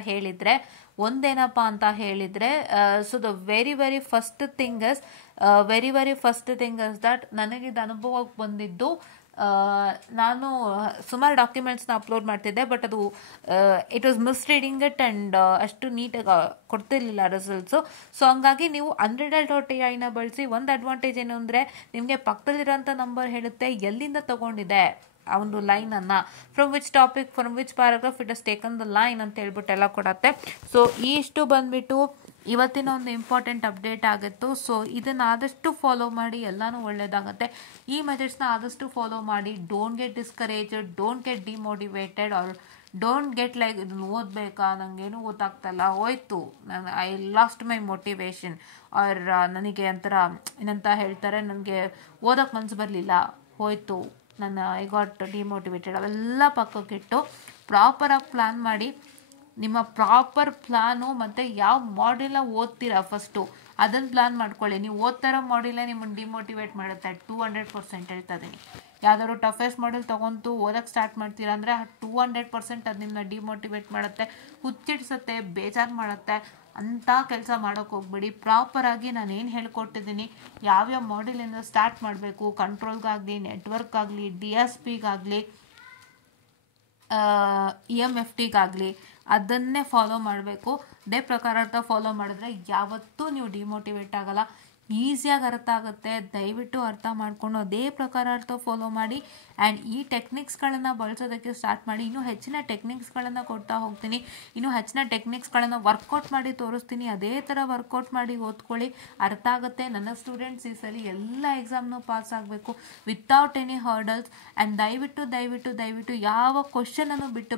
ಹೇಳಿದರೆ so the very very first thing is that ನನಗಿದು ಅನುಭವಕ್ಕೆ ಬಂದಿದ್ದು ನಾನು ಸುಮಾರು ಡಾಕ್ಯುಮೆಂಟ್ಸ್ನ ಅಪ್ಲೋಡ್ ಮಾಡ್ತಿದ್ದೆ, ಬಟ್ ಅದು ಇಟ್ ವಾಸ್ ಮಿಸ್ರೀಡಿಂಗ್ ಇಟ್ ಆ್ಯಂಡ್ ಅಷ್ಟು ನೀಟಾಗಿ ಕೊಡ್ತಿರ್ಲಿಲ್ಲ ರಿಸಲ್ಟ್ಸು. ಸೊ ಹಂಗಾಗಿ ನೀವು unreadal.ai ಬಳಸಿ ಒಂದು ಅಡ್ವಾಂಟೇಜ್ ಏನು ಅಂದರೆ, ನಿಮಗೆ ಪಕ್ಕದಲ್ಲಿರೋಂಥ ನಂಬರ್ ಹೇಳುತ್ತೆ ಎಲ್ಲಿಂದ ತಗೊಂಡಿದೆ ಆ ಒಂದು ಲೈನನ್ನು, from which topic, from which paragraph it has taken the line ಅಂತ ಹೇಳ್ಬಿಟ್ಟು ಎಲ್ಲ ಕೊಡತ್ತೆ. ಸೊ ಇಷ್ಟು ಬಂದ್ಬಿಟ್ಟು ಇವತ್ತಿನ ಒಂದು ಇಂಪಾರ್ಟೆಂಟ್ ಅಪ್ಡೇಟ್ ಆಗಿತ್ತು. ಸೊ ಇದನ್ನು ಆದಷ್ಟು ಫಾಲೋ ಮಾಡಿ, ಎಲ್ಲನೂ ಒಳ್ಳೆಯದಾಗುತ್ತೆ. ಈ ಮೆಥಡ್ಸ್ನ ಆದಷ್ಟು ಫಾಲೋ ಮಾಡಿ. Don't get discouraged, don't get demotivated, or don't get like ಇದನ್ನು ಓದಬೇಕಾ, ನನಗೇನು ಗೊತ್ತಾಗ್ತಲ್ಲ, ಹೋಯ್ತು, ನಾನು I lost my motivation, or ನನಗೆ ಒಂಥರ ಏನಂತ ಹೇಳ್ತಾರೆ, ನನಗೆ ಓದೋಕ್ಕೆ ಮನಸ್ಸು ಬರಲಿಲ್ಲ, ಹೋಯ್ತು, ನಾನು ಐ ಗಾಟ್ ಡಿಮೋಟಿವೇಟೆಡ್, ಅವೆಲ್ಲ ಪಕ್ಕಕ್ಕಿಟ್ಟು ಪ್ರಾಪರಾಗಿ ಪ್ಲ್ಯಾನ್ ಮಾಡಿ. ನಿಮ್ಮ ಪ್ರಾಪರ್ ಪ್ಲ್ಯಾನು ಮತ್ತು ಯಾವ ಮಾಡ್ಯೂಲ್ನ ಓದ್ತೀರಾ ಫಸ್ಟು ಅದನ್ನು ಪ್ಲ್ಯಾನ್ ಮಾಡ್ಕೊಳ್ಳಿ. ನೀವು ಓದ್ತಾರೋ ಮಾಡ್ಯೂಲೇ ನಿಮ್ಮನ್ನು ಡಿಮೋಟಿವೇಟ್ ಮಾಡುತ್ತೆ, 200% ಹೇಳ್ತಾ ಇದ್ದೀನಿ. ಯಾವ್ದಾದ್ರು ಟಫೆಸ್ಟ್ ಮಾಡ್ಯೂಲ್ ತೊಗೊಂತು ಓದೋಕ್ಕೆ ಸ್ಟಾರ್ಟ್ ಮಾಡ್ತೀರಾ ಅಂದರೆ 200% ಅದು ನಿಮ್ಮನ್ನ ಡಿಮೋಟಿವೇಟ್ ಮಾಡುತ್ತೆ, ಹುಚ್ಚಿಡ್ಸುತ್ತೆ, ಬೇಜಾರು ಮಾಡುತ್ತೆ. ಅಂಥ ಕೆಲಸ ಮಾಡೋಕ್ಕೆ ಹೋಗ್ಬೇಡಿ. ಪ್ರಾಪರಾಗಿ ನಾನು ಏನು ಹೇಳ್ಕೊಟ್ಟಿದ್ದೀನಿ, ಯಾವ್ಯಾವ ಮಾಡ್ಯೂಲಿಂದ ಸ್ಟಾರ್ಟ್ ಮಾಡಬೇಕು, ಕಂಟ್ರೋಲ್ಗಾಗಲಿ, ನೆಟ್ವರ್ಕ್ಗಾಗಲಿ, DSPಗಾಗಲಿ, EMFTಗಾಗಲಿ, ಅದನ್ನೇ ಫಾಲೋ ಮಾಡಬೇಕು. ಅದೇ ಪ್ರಕಾರ ಫಾಲೋ ಮಾಡಿದ್ರೆ ಯಾವತ್ತೂ ನೀವು ಡಿಮೋಟಿವೇಟ್ ಆಗಲ್ಲ, ಈಸಿಯಾಗಿ ಅರ್ಥ ಆಗುತ್ತೆ. ದಯವಿಟ್ಟು ಅರ್ಥ ಮಾಡಿಕೊಂಡು ಅದೇ ಪ್ರಕಾರ ಫಾಲೋ ಮಾಡಿ. ಆ್ಯಂಡ್ ಈ ಟೆಕ್ನಿಕ್ಸ್ಗಳನ್ನು ಬಳಸೋದಕ್ಕೆ ಸ್ಟಾರ್ಟ್ ಮಾಡಿ. ಇನ್ನೂ ಹೆಚ್ಚಿನ ಟೆಕ್ನಿಕ್ಸ್ಗಳನ್ನು ಕೊಡ್ತಾ ಹೋಗ್ತೀನಿ, ಇನ್ನೂ ಹೆಚ್ಚಿನ ಟೆಕ್ನಿಕ್ಸ್ಗಳನ್ನು ವರ್ಕೌಟ್ ಮಾಡಿ ತೋರಿಸ್ತೀನಿ. ಅದೇ ಥರ ವರ್ಕೌಟ್ ಮಾಡಿ ಓದ್ಕೊಳ್ಳಿ, ಅರ್ಥ ಆಗುತ್ತೆ. ನನ್ನ ಸ್ಟೂಡೆಂಟ್ಸ್ ಈ ಸಲ ಎಲ್ಲ ಎಕ್ಸಾಮ್ನೂ ಪಾಸ್ ಆಗಬೇಕು ವಿತೌಟ್ ಎನಿ ಹರ್ಡಲ್ಸ್. ಆ್ಯಂಡ್ ದಯವಿಟ್ಟು ಯಾವ ಕ್ವಶನನ್ನು ಬಿಟ್ಟು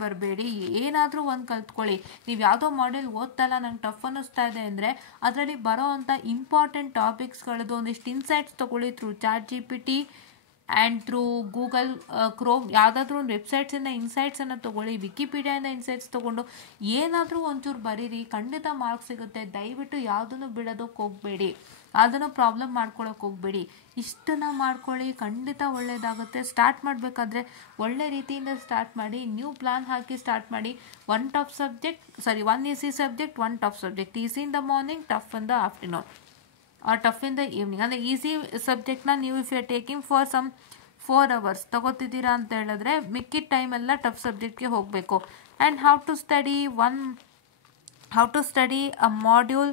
ಬರಬೇಡಿ, ಏನಾದರೂ ಒಂದು ಕಲ್ತ್ಕೊಳ್ಳಿ. ನೀವು ಯಾವುದೋ ಮಾಡ್ಯೂಲ್ ಓದ್ತಲ್ಲ, ನಂಗೆ ಟಫ್ ಅನ್ನಿಸ್ತಾ ಇದೆ ಅಂದರೆ ಅದರಲ್ಲಿ ಬರೋ ಅಂಥ ಇಂಪಾರ್ಟೆಂಟ್ ಟಾಪಿಕ್ಸ್ಗಳದ್ದು ಒಂದಿಷ್ಟು ಇನ್ಸೈಟ್ಸ್ ತೊಗೊಳ್ಳಿ through ChatGPT and through Google Chrome. ಯಾವುದಾದ್ರೂ ಒಂದು ವೆಬ್ಸೈಟ್ಸಿಂದ ಇನ್ಸೈಟ್ಸನ್ನು ತೊಗೊಳ್ಳಿ, ವಿಕಿಪೀಡಿಯಾದಿಂದ ಇನ್ಸೈಟ್ಸ್ ತೊಗೊಂಡು ಏನಾದರೂ ಒಂಚೂರು ಬರೀರಿ, ಖಂಡಿತ ಮಾರ್ಕ್ಸ್ ಸಿಗುತ್ತೆ. ದಯವಿಟ್ಟು ಯಾವುದನ್ನು ಬಿಡೋದಕ್ಕೆ ಹೋಗಬೇಡಿ, ಅದನ್ನು ಪ್ರಾಬ್ಲಮ್ ಮಾಡ್ಕೊಳ್ಳೋಕೆ ಹೋಗಬೇಡಿ. ಇಷ್ಟನ್ನು ಮಾಡ್ಕೊಳ್ಳಿ, ಖಂಡಿತ ಒಳ್ಳೆಯದಾಗುತ್ತೆ. ಸ್ಟಾರ್ಟ್ ಮಾಡಬೇಕಾದ್ರೆ ಒಳ್ಳೆ ರೀತಿಯಿಂದ ಸ್ಟಾರ್ಟ್ ಮಾಡಿ, ನ್ಯೂ ಪ್ಲ್ಯಾನ್ ಹಾಕಿ ಸ್ಟಾರ್ಟ್ ಮಾಡಿ. 1 easy subject, 1 tough subject. Easy in the morning, tough in the afternoon, tough in the evening. ಅಂದರೆ ಈಸಿ ಸಬ್ಜೆಕ್ಟ್ನ ನೀವು if you are taking for some 4 hours ತಗೋತಿದ್ದೀರಾ ಅಂತ ಹೇಳಿದ್ರೆ ಮಿಕ್ಕಿದ ಟೈಮೆಲ್ಲ ಟಫ್ ಸಬ್ಜೆಕ್ಟ್ಗೆ ಹೋಗಬೇಕು. And how to study a module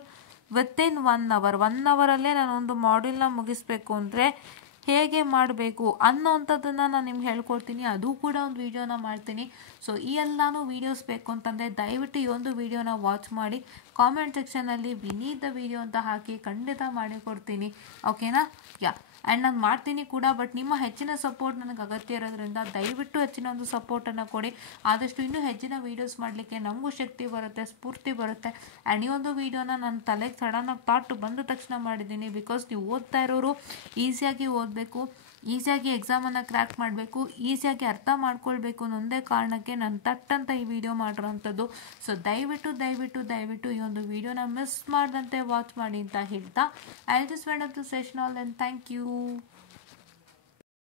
within 1 hour. 1 hourಲ್ಲೇ ನಾನು ಒಂದು ಮಾಡ್ಯೂಲ್ನ ಮುಗಿಸ್ಬೇಕು ಅಂದರೆ ಹೇಗೆ ಮಾಡಬೇಕು ಅನ್ನೋವಂಥದ್ದನ್ನು ನಾನು ನಿಮ್ಗೆ ಹೇಳ್ಕೊಡ್ತೀನಿ. ಅದು ಕೂಡ ಒಂದು ವೀಡಿಯೋನ ಮಾಡ್ತೀನಿ. ಸೊ ಈ ಎಲ್ಲನೂ ವೀಡಿಯೋಸ್ ಬೇಕು ಅಂತಂದರೆ ದಯವಿಟ್ಟು ಈ ಒಂದು ವೀಡಿಯೋನ ವಾಚ್ ಮಾಡಿ. ಕಾಮೆಂಟ್ ಸೆಕ್ಷನಲ್ಲಿ ವಿನೀತ್ ದ ವೀಡಿಯೋ ಅಂತ ಹಾಕಿ, ಖಂಡಿತ ಮಾಡಿಕೊಡ್ತೀನಿ. ಓಕೆನಾ? ಆ್ಯಂಡ್ ನಾನು ಮಾಡ್ತೀನಿ ಕೂಡ, ಬಟ್ ನಿಮ್ಮ ಹೆಚ್ಚಿನ ಸಪೋರ್ಟ್ ನನಗೆ ಅಗತ್ಯ ಇರೋದ್ರಿಂದ ದಯವಿಟ್ಟು ಹೆಚ್ಚಿನ ಒಂದು ಸಪೋರ್ಟನ್ನು ಕೊಡಿ. ಆದಷ್ಟು ಇನ್ನೂ ಹೆಚ್ಚಿನ ವೀಡಿಯೋಸ್ ಮಾಡಲಿಕ್ಕೆ ನಮಗೂ ಶಕ್ತಿ ಬರುತ್ತೆ, ಸ್ಫೂರ್ತಿ ಬರುತ್ತೆ. ಆ್ಯಂಡ್ ಈ ಒಂದು ವೀಡಿಯೋನ ನನ್ನ ತಲೆಗೆ ಸಡನ್ನಾಗಿ ಥಾಟ್ ಬಂದ ತಕ್ಷಣ ಮಾಡಿದ್ದೀನಿ. ಬಿಕಾಸ್ ನೀವು ಓದ್ತಾ ಇರೋರು ಈಸಿಯಾಗಿ ಓದಬೇಕು, ಈಸಿಯಾಗಿ ಎಕ್ಸಾಮನ್ನು ಕ್ರ್ಯಾಕ್ ಮಾಡಬೇಕು, ಈಸಿಯಾಗಿ ಅರ್ಥ ಮಾಡ್ಕೊಳ್ಬೇಕು ಅನ್ನೊಂದೇ ಕಾರಣಕ್ಕೆ ನಾನು ತಟ್ಟಂತ ಈ ವಿಡಿಯೋ ಮಾಡಿರೋವಂಥದ್ದು. ಸೊ ದಯವಿಟ್ಟು ಈ ಒಂದು ವಿಡಿಯೋನ ಮಿಸ್ ಮಾಡದಂತೆ ವಾಚ್ ಮಾಡಿ ಅಂತ ಹೇಳ್ತಾ I just wind up the session all. And thank you.